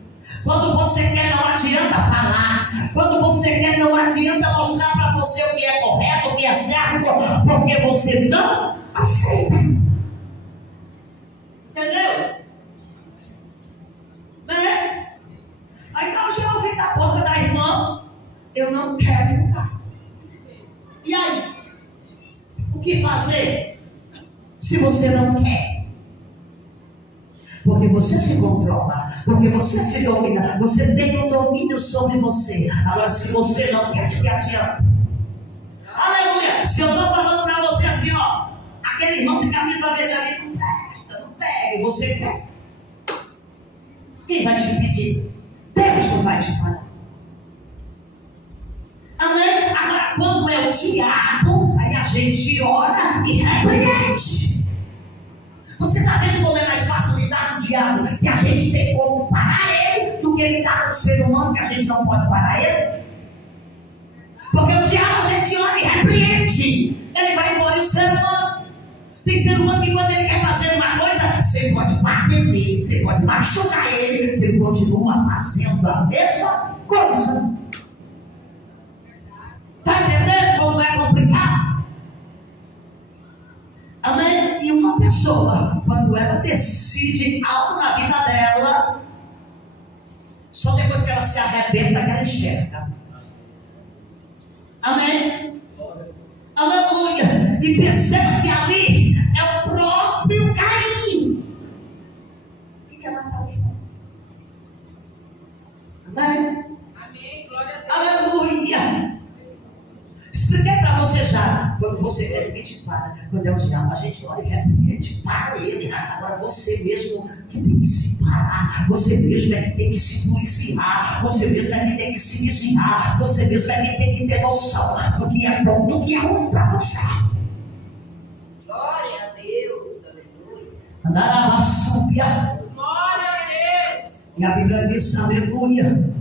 Quando você quer, não adianta falar. Quando você quer, não adianta mostrar para você o que é correto, o que é certo, porque você não aceita. Entendeu? Né? Aí não, já ouvi da boca da irmã: eu não quero mudar. E aí? O que fazer? Se você não quer. Porque você se controla, porque você se domina, você tem o domínio sobre você. Agora, se você não quer, de que adianta? Aleluia! Se eu estou falando para você assim, ó, aquele irmão de camisa verde ali não presta, não pega, você quer? Quem vai te pedir? Deus não vai te parar. Amém? Agora, quando é o diabo, aí a gente ora e repreende. Você está vendo como é mais fácil lidar com o diabo, que a gente tem como parar ele, do que lidar com o ser humano, que a gente não pode parar ele? Porque o diabo a gente ora e repreende, ele vai embora. E o ser humano, tem ser humano que quando ele quer fazer uma coisa, você pode bater nele, você pode machucar ele, ele continua fazendo a mesma coisa. Está entendendo como é complicado? Amém? E uma pessoa, quando ela decide algo na vida dela, só depois que ela se arrebenta que ela enxerga. Amém? Aleluia! E perceba que ali é o próprio Caim que quer matar o irmão. Amém? Amém, glória a Deus. Aleluia! Expliquei para você já. Quando você quer, ninguém te para. Quando é o diabo, a gente olha e repreende, para ele. Agora você mesmo que tem que se parar. Você mesmo é que tem que se policiar. Você mesmo é que tem que se vigiar. Você mesmo é que tem que ter noção do que é bom, do que é ruim para você. Glória a Deus, aleluia. Andar na súbia. Glória a Deus. E a Bíblia diz, aleluia.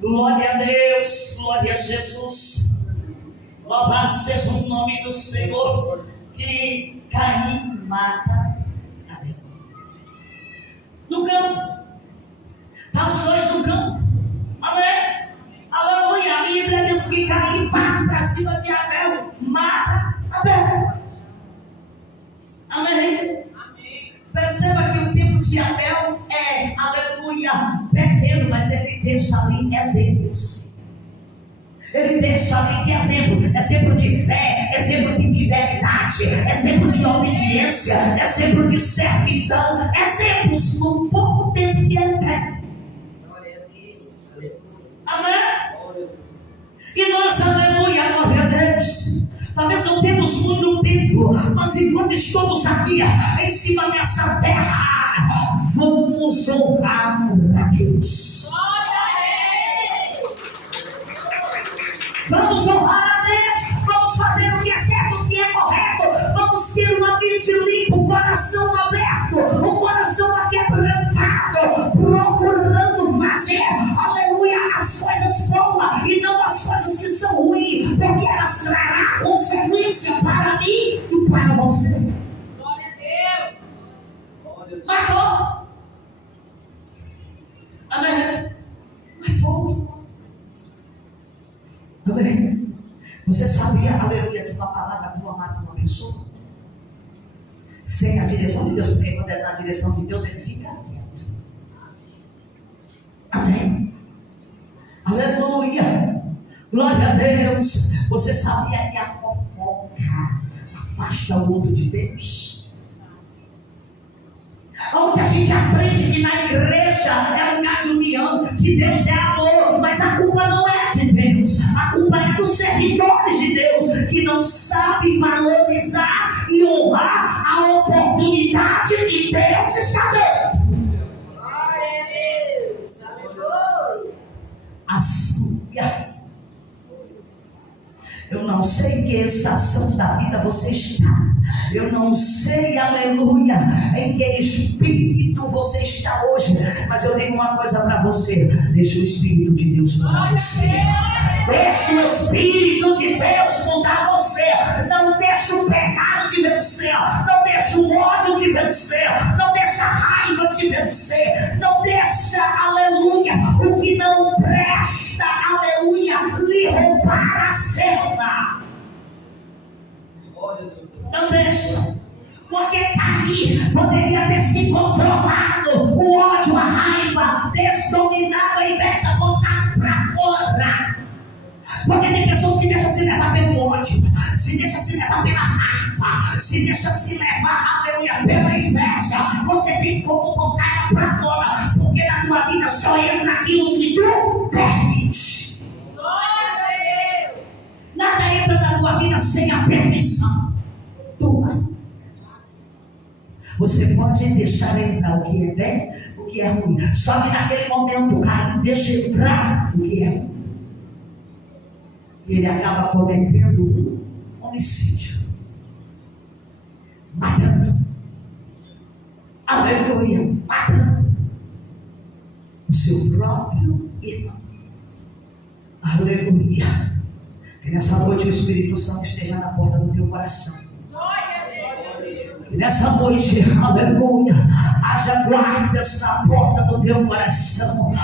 Glória a Deus, glória a Jesus. Louvado seja o nome do Senhor, que Caim mata Abel. No campo. Está os dois no campo. Amém? Aleluia. A Bíblia diz que Caim parte para cima de Abel, mata Abel. Amém? Amém. Perceba que o tempo de Abel é, aleluia, pequeno, mas ele deixa ali exemplos. Ele deixa ali que exemplo de fé, exemplo de fidelidade, fidelidade, exemplo de obediência, exemplo de servidão, exemplos no pouco tempo que ele tem. Amém? E nós, aleluia, glória a Deus. Talvez não temos muito tempo, mas enquanto estamos aqui em cima dessa terra, vamos honrar a Deus. Vamos honrar a Deus, vamos fazer o que é certo, o que é correto, vamos ter uma mente limpa, um coração aberto, um coração aquebrantado, procurando fazer, aleluia, as coisas boas e não as coisas que são ruins, porque elas trarão consequência para mim e para você. Glória a Deus. Matou. Amém. Matou. Amém. Você sabia, aleluia, que uma palavra boa mata uma pessoa? Sem a direção de Deus, porque quando é na direção de Deus, ele fica quieto. Amém. Aleluia. Glória a Deus. Você sabia que a fofoca afasta o outro de Deus? Onde a gente aprende que na igreja é lugar de união, que Deus é amor, mas a culpa não é de Deus, a culpa é dos servidores de Deus, que não sabem valorizar e honrar a oportunidade que Deus está dando. Glória a Deus. Aleluia. Assim, eu não sei em que estação da vida você está. Eu não sei, aleluia, em que espírito você está hoje. Mas eu digo uma coisa para você: deixa o Espírito de Deus mudar você. Deixa o Espírito de Deus mudar você. Não deixa o pecado te vencer. Não deixa o ódio te vencer. Não deixa a raiva te vencer. Não deixa, aleluia, o que não presta, aleluia, lhe roubar a cena. Não deixa, porque Caim poderia ter se controlado, o ódio, a raiva, desdominado, a inveja, botado para fora. Porque tem pessoas que deixam se levar pelo ódio, se deixam se levar pela raiva, se deixam se levar, aleluia, pela inveja. Você tem como botar ela para fora, porque na tua vida só entra aquilo que tu permite. Glória a Deus. Nada entra na tua vida sem a permissão tua. Você pode deixar entrar o que é bem, o que é ruim. Só que naquele momento Caim deixa entrar o que é ruim. E ele acaba cometendo um homicídio, matando, aleluia, matando o seu próprio irmão. Aleluia. Que nessa noite o Espírito Santo esteja na porta do teu coração. E nessa noite, aleluia, haja guardas na porta do teu coração.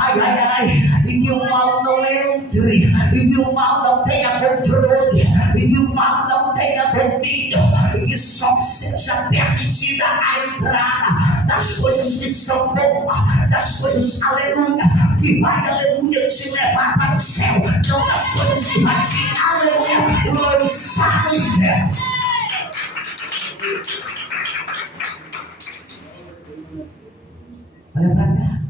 Ai, ai, ai, e que o mal não entre, e que o mal não tenha controle, e que o mal não tenha domínio, e que só seja permitida a entrada das coisas que são boas, das coisas, aleluia, que vai, aleluia, te levar para o céu, não das coisas que vai te, aleluia, lançar no inferno. Olha para cá.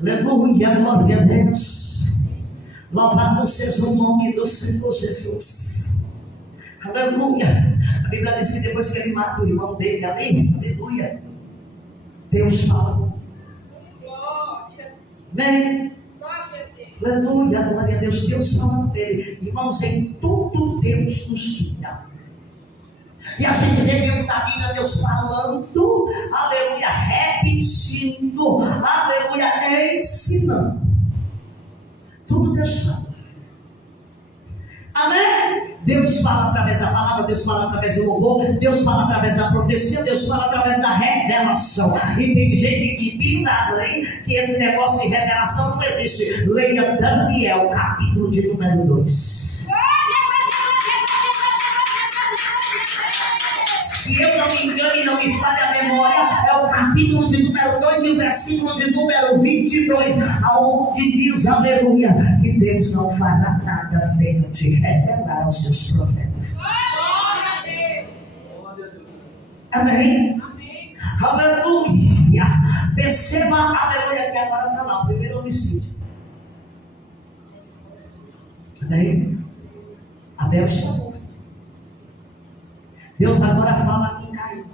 Aleluia, glória a Deus. Louvado seja o nome do Senhor Jesus. Aleluia. A Bíblia diz que depois que ele mata o irmão dele ali, aleluia, Deus fala. Bem, aleluia, glória a Deus. Deus fala com ele. Irmãos, em tudo Deus nos guia. E a gente vê dentro da Bíblia Deus falando, aleluia, repetindo, aleluia, ensinando. Tudo Deus fala. Amém? Deus fala através da palavra, Deus fala através do louvor, Deus fala através da profecia, Deus fala através da revelação. E tem gente que diz assim, que esse negócio de revelação não existe. Leia Daniel, capítulo de número 2. Se se eu não me engano e não me falha a memória, é o capítulo de número 2 e o versículo de número 22, aonde diz, aleluia, que Deus não fará nada sem eu te revelar aos seus profetas. Amém? Amém. Aleluia. Perceba, aleluia, que agora está lá, o primeiro homicídio. Amém? Abel chamou. Deus agora fala com Caim.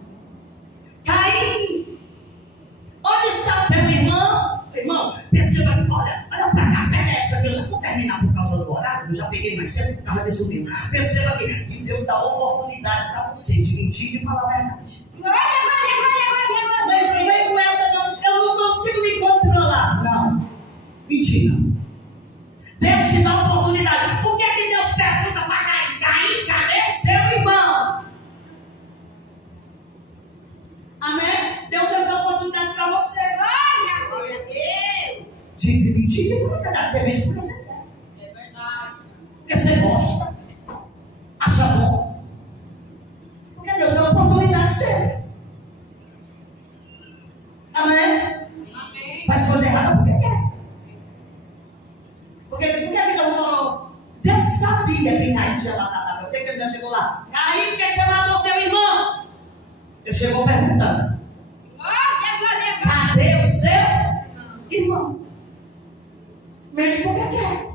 Caim, onde está o teu irmão? Irmão, perceba que, olha para cá, pega essa que eu já vou terminar por causa do horário, eu já peguei mais cedo por causa desse livro. Perceba que Deus dá oportunidade para você de mentir e de falar a verdade. Vem com essa, eu não consigo me controlar. Não, mentira. Deus te dá oportunidade. Por que Deus pergunta para Caim? Caim, cadê seu irmão? Amém? Deus dá oportunidade para você. Glória a Deus. De mentir e falar a verdade. Você mente porque você quer. É verdade. Porque você gosta. Acha bom. Porque Deus deu a oportunidade certa. Amém? Amém. Faz coisa errada porque quer. Por que Deus falou? Deus sabia que Caim tinha matado Abel. Por que ele já chegou lá? Caim, por que você matou seu irmão? Ele chegou perguntando. Glória. Cadê o seu irmão? Mente porque quer.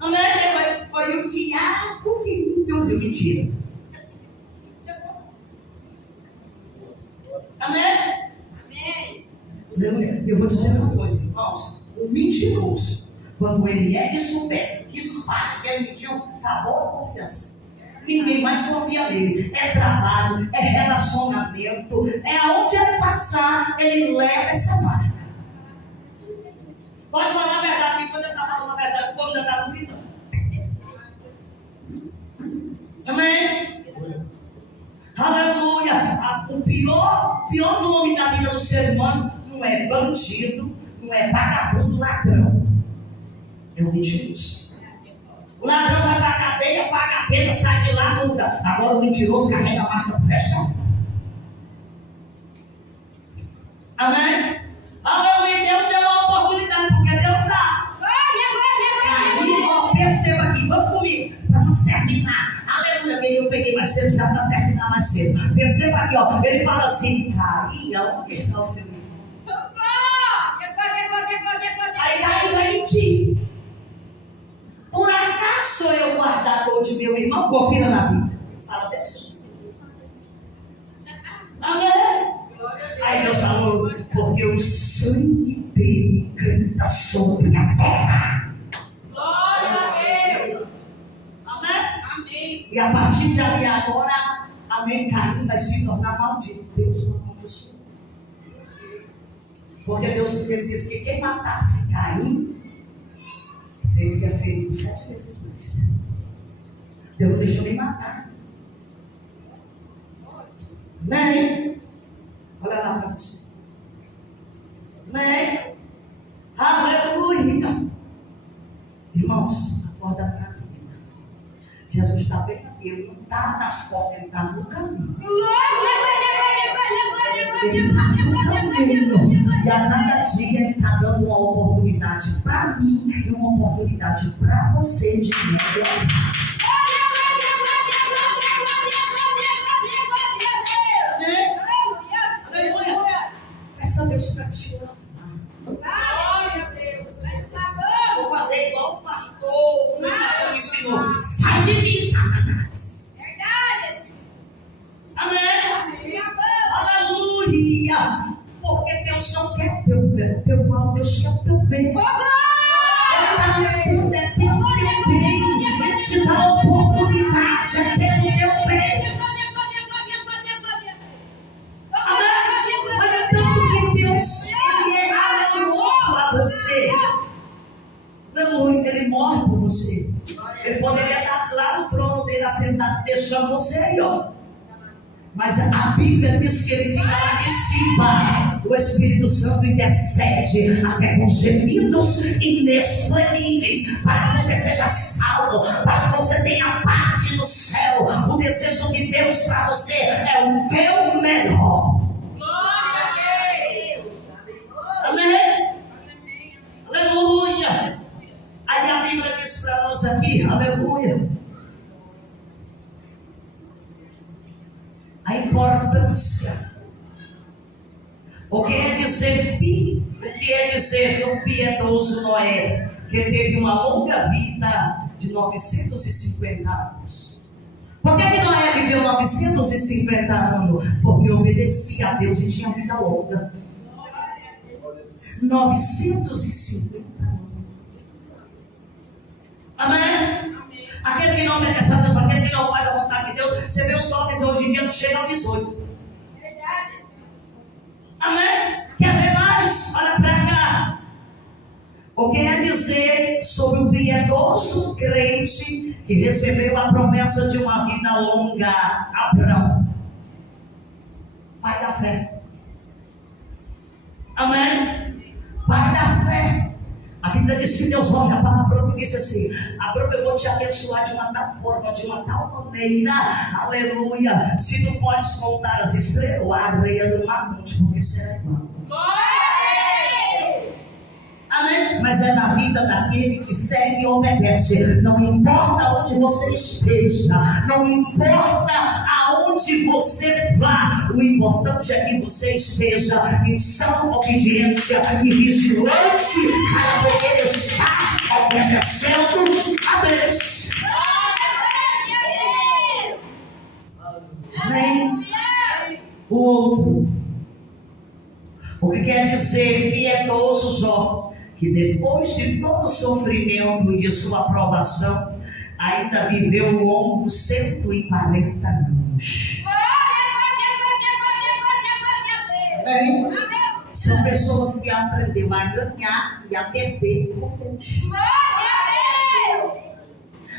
Amém? Foi o diabo que me induziu. Mentira. Amém? Amém. Eu vou dizer uma coisa, irmãos. O mentiroso, quando ele é descoberto, que espalha que ele mentiu, acabou a confiança. Ninguém mais confia nele. É trabalho, é relacionamento, é aonde ele passar, ele leva essa marca. Pode falar a verdade, porque quando ele está falando a verdade, o povo ainda está duvidando. Amém? Aleluia! O pior nome da vida do ser humano não é bandido, não é vagabundo, ladrão. É um mentiroso. O ladrão vai para a cadeia, paga a pena, sai de lá, muda. Agora o mentiroso carrega a marca pro resto da vida. Amém? Aleluia, Deus deu uma oportunidade, porque Deus dá. Aí, perceba aqui, vamos comigo, para nós terminar. Aleluia, que eu peguei mais cedo, já para terminar mais cedo. Perceba aqui, ó, ele fala assim, Caim, onde está o seu irmão? Aí Caim vai mentir. Por acaso sou eu o guardador de meu irmão? Confira na Bíblia. Fala desse jeito. Amém? Aí Deus falou, porque o sangue dele canta sobre a terra. Glória a Deus. Amém? Amém. E a partir de ali agora, amém, Caim vai se tornar maldito. Deus não aconteceu. Porque Deus ele disse que quem matasse Caim seria ferido 7 vezes mais. Deus não deixou nem matar. Amém? Olha lá para você. Amém? Aleluia. Irmãos, acorda para a vida. Jesus está bem aqui. Ele não está nas portas, ele está no caminho. Ele está no caminho. E a cada dia ele está dando uma oportunidade para mim e uma oportunidade para você de melhorar. Peça a Deus para te lavar. Vou fazer igual o pastor me ensinou. Sai de mim, Satanás. Amém? Aleluia. Porque Deus não quer teu mal, Deus quer o teu bem. Ele está tendo é pelo teu bem. Ele te dá oportunidade, é pelo teu bem. Amém? Olha tanto que Deus ele é amoroso a você. Aleluia, ele morre por você. Ele poderia estar lá no trono dele assentado, deixando você aí, ó. Mas a Bíblia diz que ele fica lá de cima. O Espírito Santo intercede até com gemidos inexprimíveis, para que você seja salvo, para que você tenha parte no céu. O desejo de Deus para você é o teu melhor. Amém? Aleluia. Aí a Bíblia diz para nós aqui, aleluia, a importância. O que é dizer do piedoso Noé, que teve uma longa vida de 950 anos. Por que Noé viveu 950 anos? Porque obedecia a Deus e tinha vida longa. 950 anos. Amém? Aquele que não obedece a Deus, aquele que não faz a vontade de Deus, você vê os homens hoje em dia não chegam aos 18. Amém? Quer ver mais? Olha para cá. O que é dizer sobre o piedoso crente que recebeu a promessa de uma vida longa? Abraão, pai da fé. Amém? Pai da fé. A Bíblia diz que Deus olha para Abraão e disse assim: Abraão, eu vou te abençoar de uma tal forma, de uma tal maneira, aleluia, se tu podes contar as estrelas, a areia do mar, porque será igual. Amém? Mas é na vida daquele que segue e obedece. Não importa onde você esteja, não importa aonde você vá, o importante é que você esteja em sã obediência e vigilante para poder estar obedecendo a Deus. Amém? O outro, o que quer dizer piedoso Jó, que depois de todo o sofrimento e de sua provação, ainda viveu longos 140 anos. Bem, são pessoas que aprenderam a ganhar e a perder com Deus.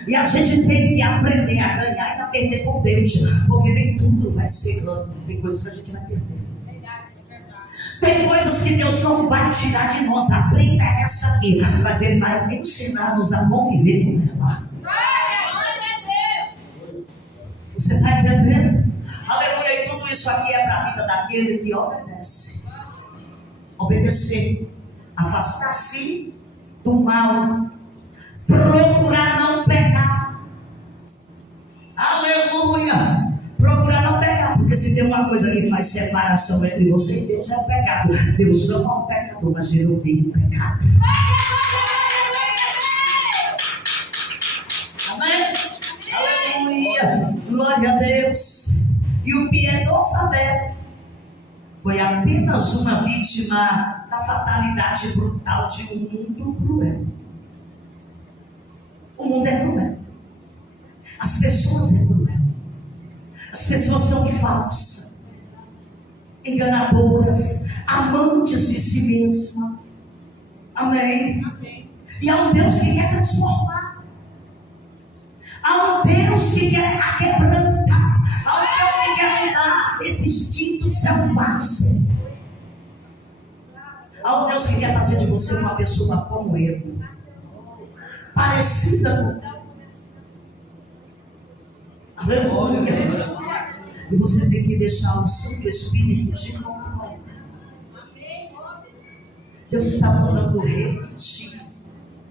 E a gente tem que aprender a ganhar e a perder com Deus, porque nem tudo vai ser ganho, tem coisas que a gente vai perder. Tem coisas que Deus não vai tirar de nós. Aprenda essa aqui, mas Ele vai ensinar-nos a conviver com ela. Você está entendendo? Aleluia. E tudo isso aqui é para a vida daquele que obedece. Obedecer, afastar-se do mal, procurar não pecar. Aleluia. Procurar não pecar, porque se tem uma coisa que faz separação entre você e Deus, é o pecado. Deus ama o pecador, mas Ele odeia o pecado. Amém? Aleluia. Glória a Deus. E o piedoso Abel foi apenas uma vítima da fatalidade brutal de um mundo cruel. O mundo é cruel. As pessoas é cruel. As pessoas são falsas, enganadoras, amantes de si mesma. Amém? Amém. E há um Deus que quer transformar. Há um Deus que quer quebrantar. Há um Deus que quer mudar esse instinto selvagem. Há um Deus que quer fazer de você uma pessoa como Ele, parecida com Ele. Aleluia. E você tem que deixar o Santo Espírito te controlar. Deus está mandando repetir.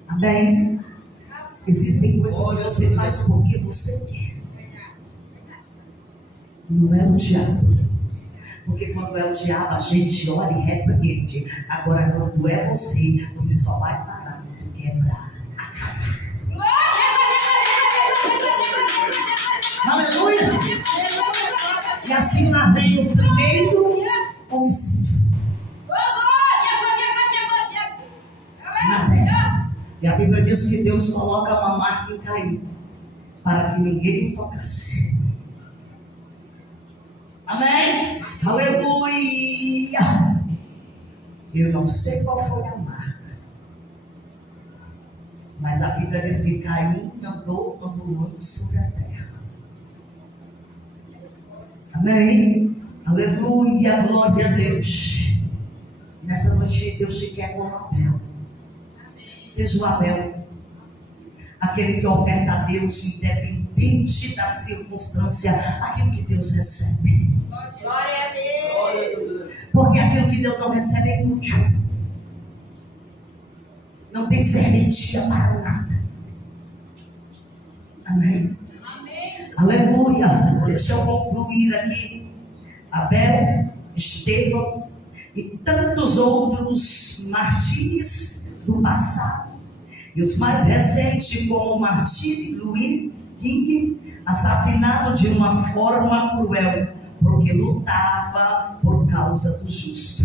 Amém? Existem coisas que você faz porque você quer. Não é o diabo. Porque quando é o diabo, a gente olha e repreende. Agora, quando é você, você só vai parar quando quebrar a cara. Aleluia! E assim lá vem o primeiro homicídio na terra. E a Bíblia diz que Deus coloca uma marca em Caim para que ninguém o tocasse. Amém? Aleluia! Eu não sei qual foi a marca, mas a Bíblia diz que Caim andou ambulando sobre a terra. Amém? Amém? Aleluia, glória a Deus. Nessa noite Deus te quer como Abel. Seja o Abel, aquele que oferta a Deus, independente da circunstância, aquilo que Deus recebe. Glória a Deus. Porque aquilo que Deus não recebe é inútil. Não tem serventia para nada. Amém? Amém. Aleluia. Deixa eu concluir aqui. Abel, Estevão e tantos outros mártires do passado. E os mais recentes, como o Martin Luther King, assassinado de uma forma cruel, porque lutava por causa do justo.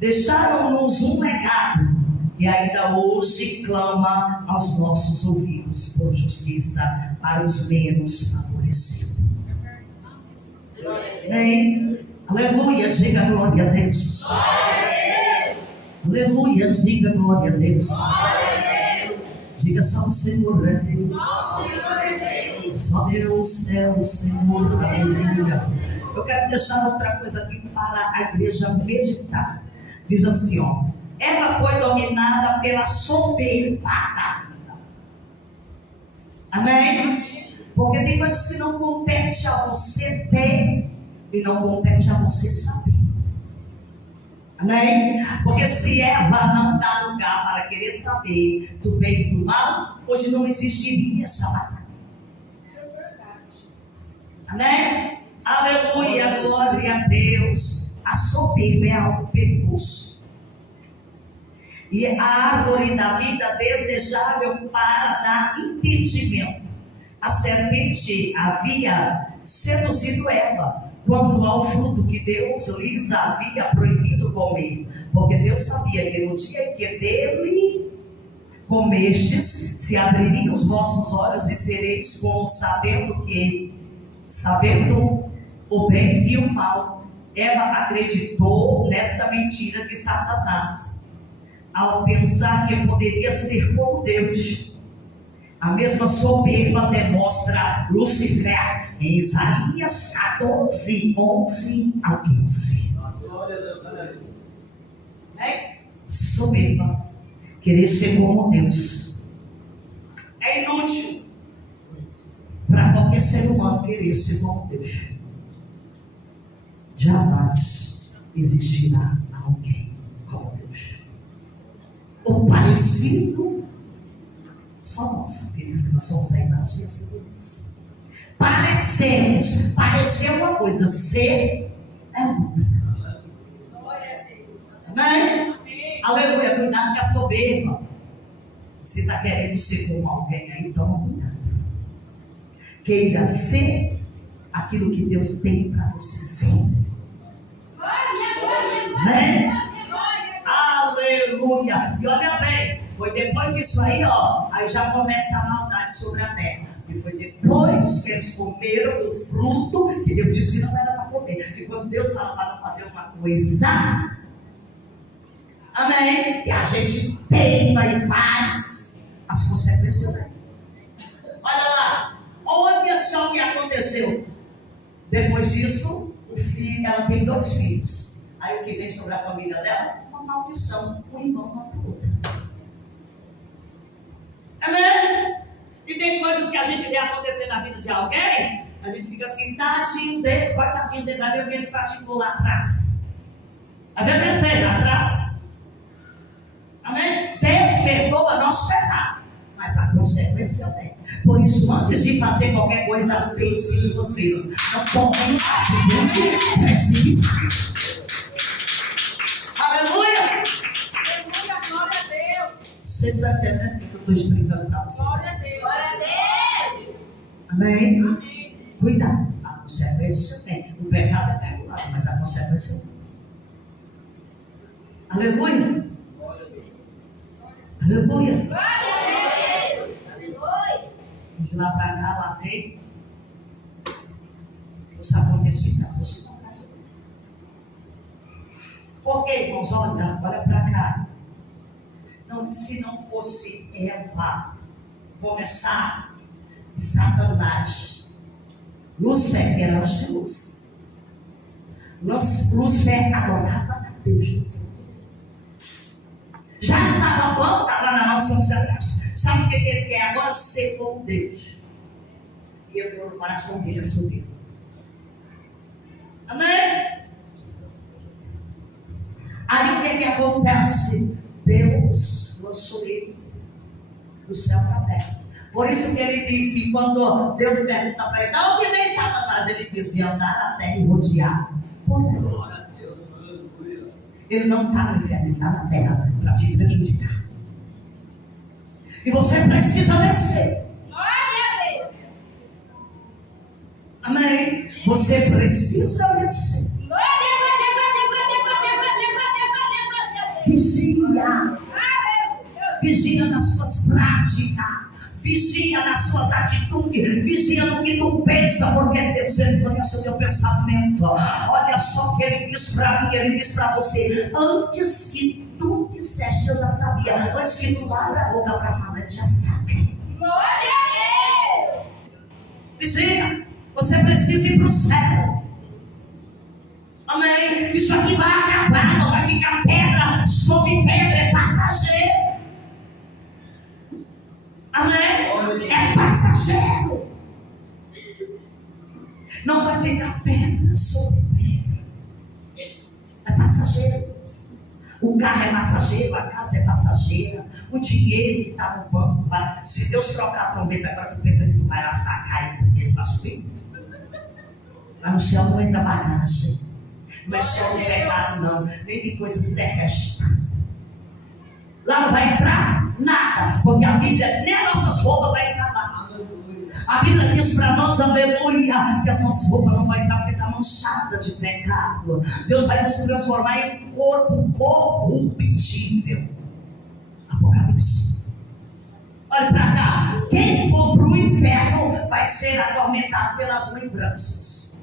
Deixaram-nos um legado que ainda hoje clama aos nossos ouvidos por justiça para os menos favorecidos. Amém? Aleluia, diga glória a Deus. Aleluia, diga glória a Deus. Diga só o Senhor é Deus. Só Deus é o Senhor. Aleluia. Eu quero deixar outra coisa aqui para a igreja meditar. Diz assim, ó. Eva foi dominada pela soberba da vida. Amém? Porque tem coisas que não compete a você ter e não compete a você saber. Amém? Porque se Eva não dá lugar para querer saber do bem e do mal, hoje não existiria essa batalha. Amém? Aleluia, glória a Deus. A soberba é algo perigoso. E a árvore da vida desejável para dar entendimento. A serpente havia seduzido Eva quando ao fruto que Deus lhes havia proibido comer, porque Deus sabia que no dia que dele comestes, se abririam os vossos olhos e sereis como sabendo o bem e o mal. Eva acreditou nesta mentira de Satanás, ao pensar que poderia ser como Deus. A mesma soberba demonstra Lúcifer em Isaías 14, 11 a 15. Soberba, querer ser como Deus, é inútil para qualquer ser humano querer ser como Deus. Jamais existirá alguém como Deus, ou parecido. Só nós, eles que nós somos a imagem e a semelhança. Parecer uma coisa, ser é outra. Glória a Deus. Amém? Aleluia, cuidado com a soberba. Você está querendo ser como alguém aí, toma cuidado. Queira ser aquilo que Deus tem para você ser. Amém? Aleluia. E olha bem, foi depois disso aí, ó, aí já começa a maldade sobre a terra. E foi depois que eles comeram do fruto que Deus disse que não era para comer. E quando Deus fala para não fazer uma coisa, amém, que a gente teima e faz, as consequências vêm. Olha lá, olha só o que aconteceu. Depois disso, o filho, ela tem 2 filhos. Aí o que vem sobre a família dela? Uma maldição. Um irmão mata o outro. Amém? E tem coisas que a gente vê acontecer na vida de alguém, a gente fica assim, tadinho dele, coitadinho dele, vai ver o que ele praticou lá atrás. Vai ver o que ele fez lá atrás. Amém? Deus perdoa nosso pecado, mas a consequência vem. Por isso, antes de fazer qualquer coisa, pense 2 vezes. Não tome atitude precipitada. Aleluia! Aleluia, glória a Deus. Você está entendendo o que eu estou explicando para vocês? Glória a Deus. Glória a Deus. Amém? Amém. Cuidado, a consequência vem. O pecado é perdoado, mas a consequência vem. Aleluia! Aleluia! Glória a Deus. Aleluia. De lá para cá, lá vem os acontecimentos. Porque, irmãos, olha para cá. Não, se não fosse Eva começar, Satanás, Lúcifer, que era anjo de luz, Lúcifer adorava a Deus. Já não estava bom, estava na mansão celeste. Sabe o que ele quer agora? Ser como Deus. E entrou no coração dele a subir. Amém? Aí o que acontece? Deus lançou ele do céu para a terra. Por isso que ele diz que quando Deus pergunta para ele, de onde vem Satanás? Ele diz, de andar na terra e rodear por ela. Ele não está no inferno, ele está na terra para te prejudicar. E você precisa vencer. Amém? Você precisa vencer. Vigia. Vigia nas suas práticas. Vigia nas suas atitudes. Vigia no que tu pensa. Porque Deus, Ele conhece o teu pensamento. Olha só o que Ele diz para mim. Ele diz para você. Antes que tu disseste, eu já sabia. Antes que tu abra a boca para falar, Ele já sabe. Vigia. Você precisa ir para o céu. Amém? Isso aqui vai acabar. Não vai ficar pedra sobre pedra. É passageiro. Amém? É passageiro. Não vai ficar pedra sobre pedra. É passageiro. O carro é passageiro, a casa é passageira. O dinheiro que está no banco vai. Se Deus trocar a trombeta agora, tu pensa que tu vai lá sacar e primeiro para subir? Lá no céu não entra bagagem. Não é só de pecado, não. Nem de coisas terrestres. Lá não vai entrar nada. Porque a Bíblia, nem as nossas roupas vai entrar lá. A Bíblia diz para nós, aleluia, que as nossas roupas não vão entrar porque está manchada de pecado. Deus vai nos transformar em um corpo corruptível. Apocalipse. Olha para cá. Quem for para o inferno vai ser atormentado pelas lembranças.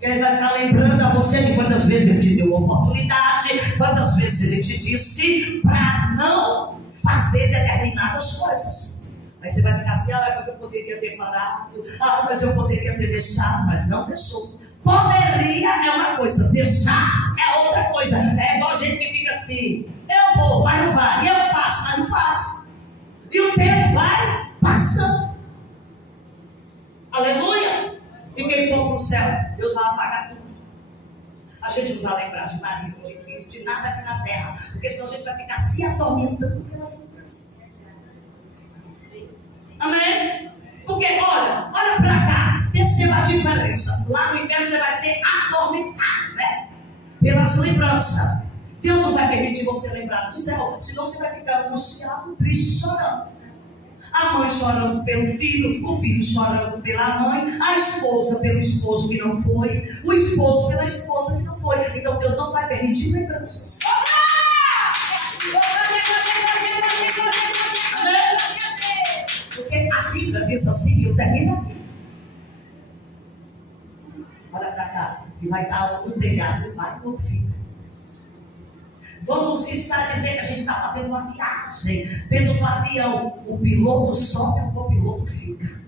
Ele vai ficar lembrando a você de quantas vezes ele te deu oportunidade, quantas vezes ele te disse para não fazer determinadas coisas. Aí você vai ficar assim, mas eu poderia ter parado, mas eu poderia ter deixado, mas não deixou. Poderia é uma coisa, deixar é outra coisa. É igual gente que fica assim, eu vou, mas não vai, eu faço, mas não faz. E o tempo vai passando. Aleluia! E quem for para o céu, Deus vai apagar tudo. A gente não vai lembrar de marido, de filho, de nada aqui na terra. Porque senão a gente vai ficar se atormentando pelas lembranças. Amém? Porque olha para cá, perceba a diferença. Lá no inferno você vai ser atormentado, né? Pelas lembranças. Deus não vai permitir você lembrar do céu, senão você vai ficar angustiado, triste, chorando. A mãe chorando pelo filho, o filho chorando pela mãe, a esposa pelo esposo que não foi, o esposo pela esposa que não foi. Então Deus não vai permitir lembranças. Amém? Porque a Bíblia diz assim, e eu termino aqui. Olha para cá, que vai estar um telhado e vai o outro fica. Vamos estar dizendo que a gente está fazendo uma viagem. Dentro do avião, o piloto sobe e o copiloto fica.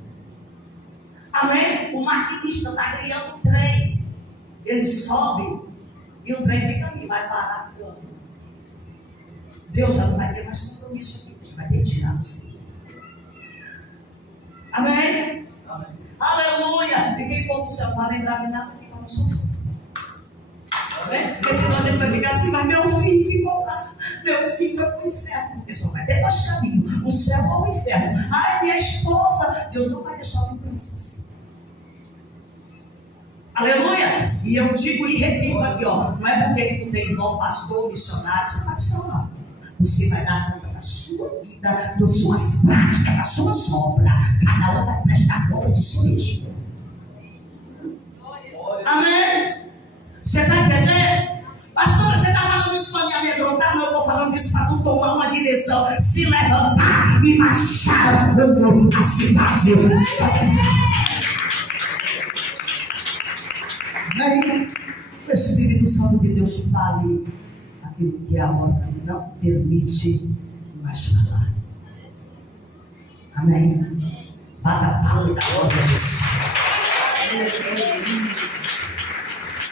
Amém? O maquinista está criando um trem. Ele sobe e o trem fica ali, vai parar quando? Deus já não vai ter mais compromisso aqui. A gente vai retirar-nos aqui. Amém? Amém? Aleluia! E quem for para o céu não vai lembrar de nada que vai no sofrer. Porque senão a gente vai ficar assim, mas meu filho ficou lá, meu filho foi para o inferno. Porque só vai ter dois caminhos, o céu ou o inferno. Ai, minha esposa, Deus não vai deixar lembranças. Aleluia! E eu digo e repito aqui, não é porque tu tem irmão, pastor, missionário, você vai para o céu, não. Você vai dar conta da sua vida, das suas práticas, da sua sombra. Cada um vai prestar conta de si mesmo. Amém? Você está entendendo? Pastora, você está falando isso para me amedrontar? Não, eu estou falando isso para tu tomar uma direção. Se levantar e marchar rumo à cidade. Amém? O Espírito Santo de Deus fale aquilo que a hora não permite mais falar. Amém? Bata a palma e dá glória a Deus.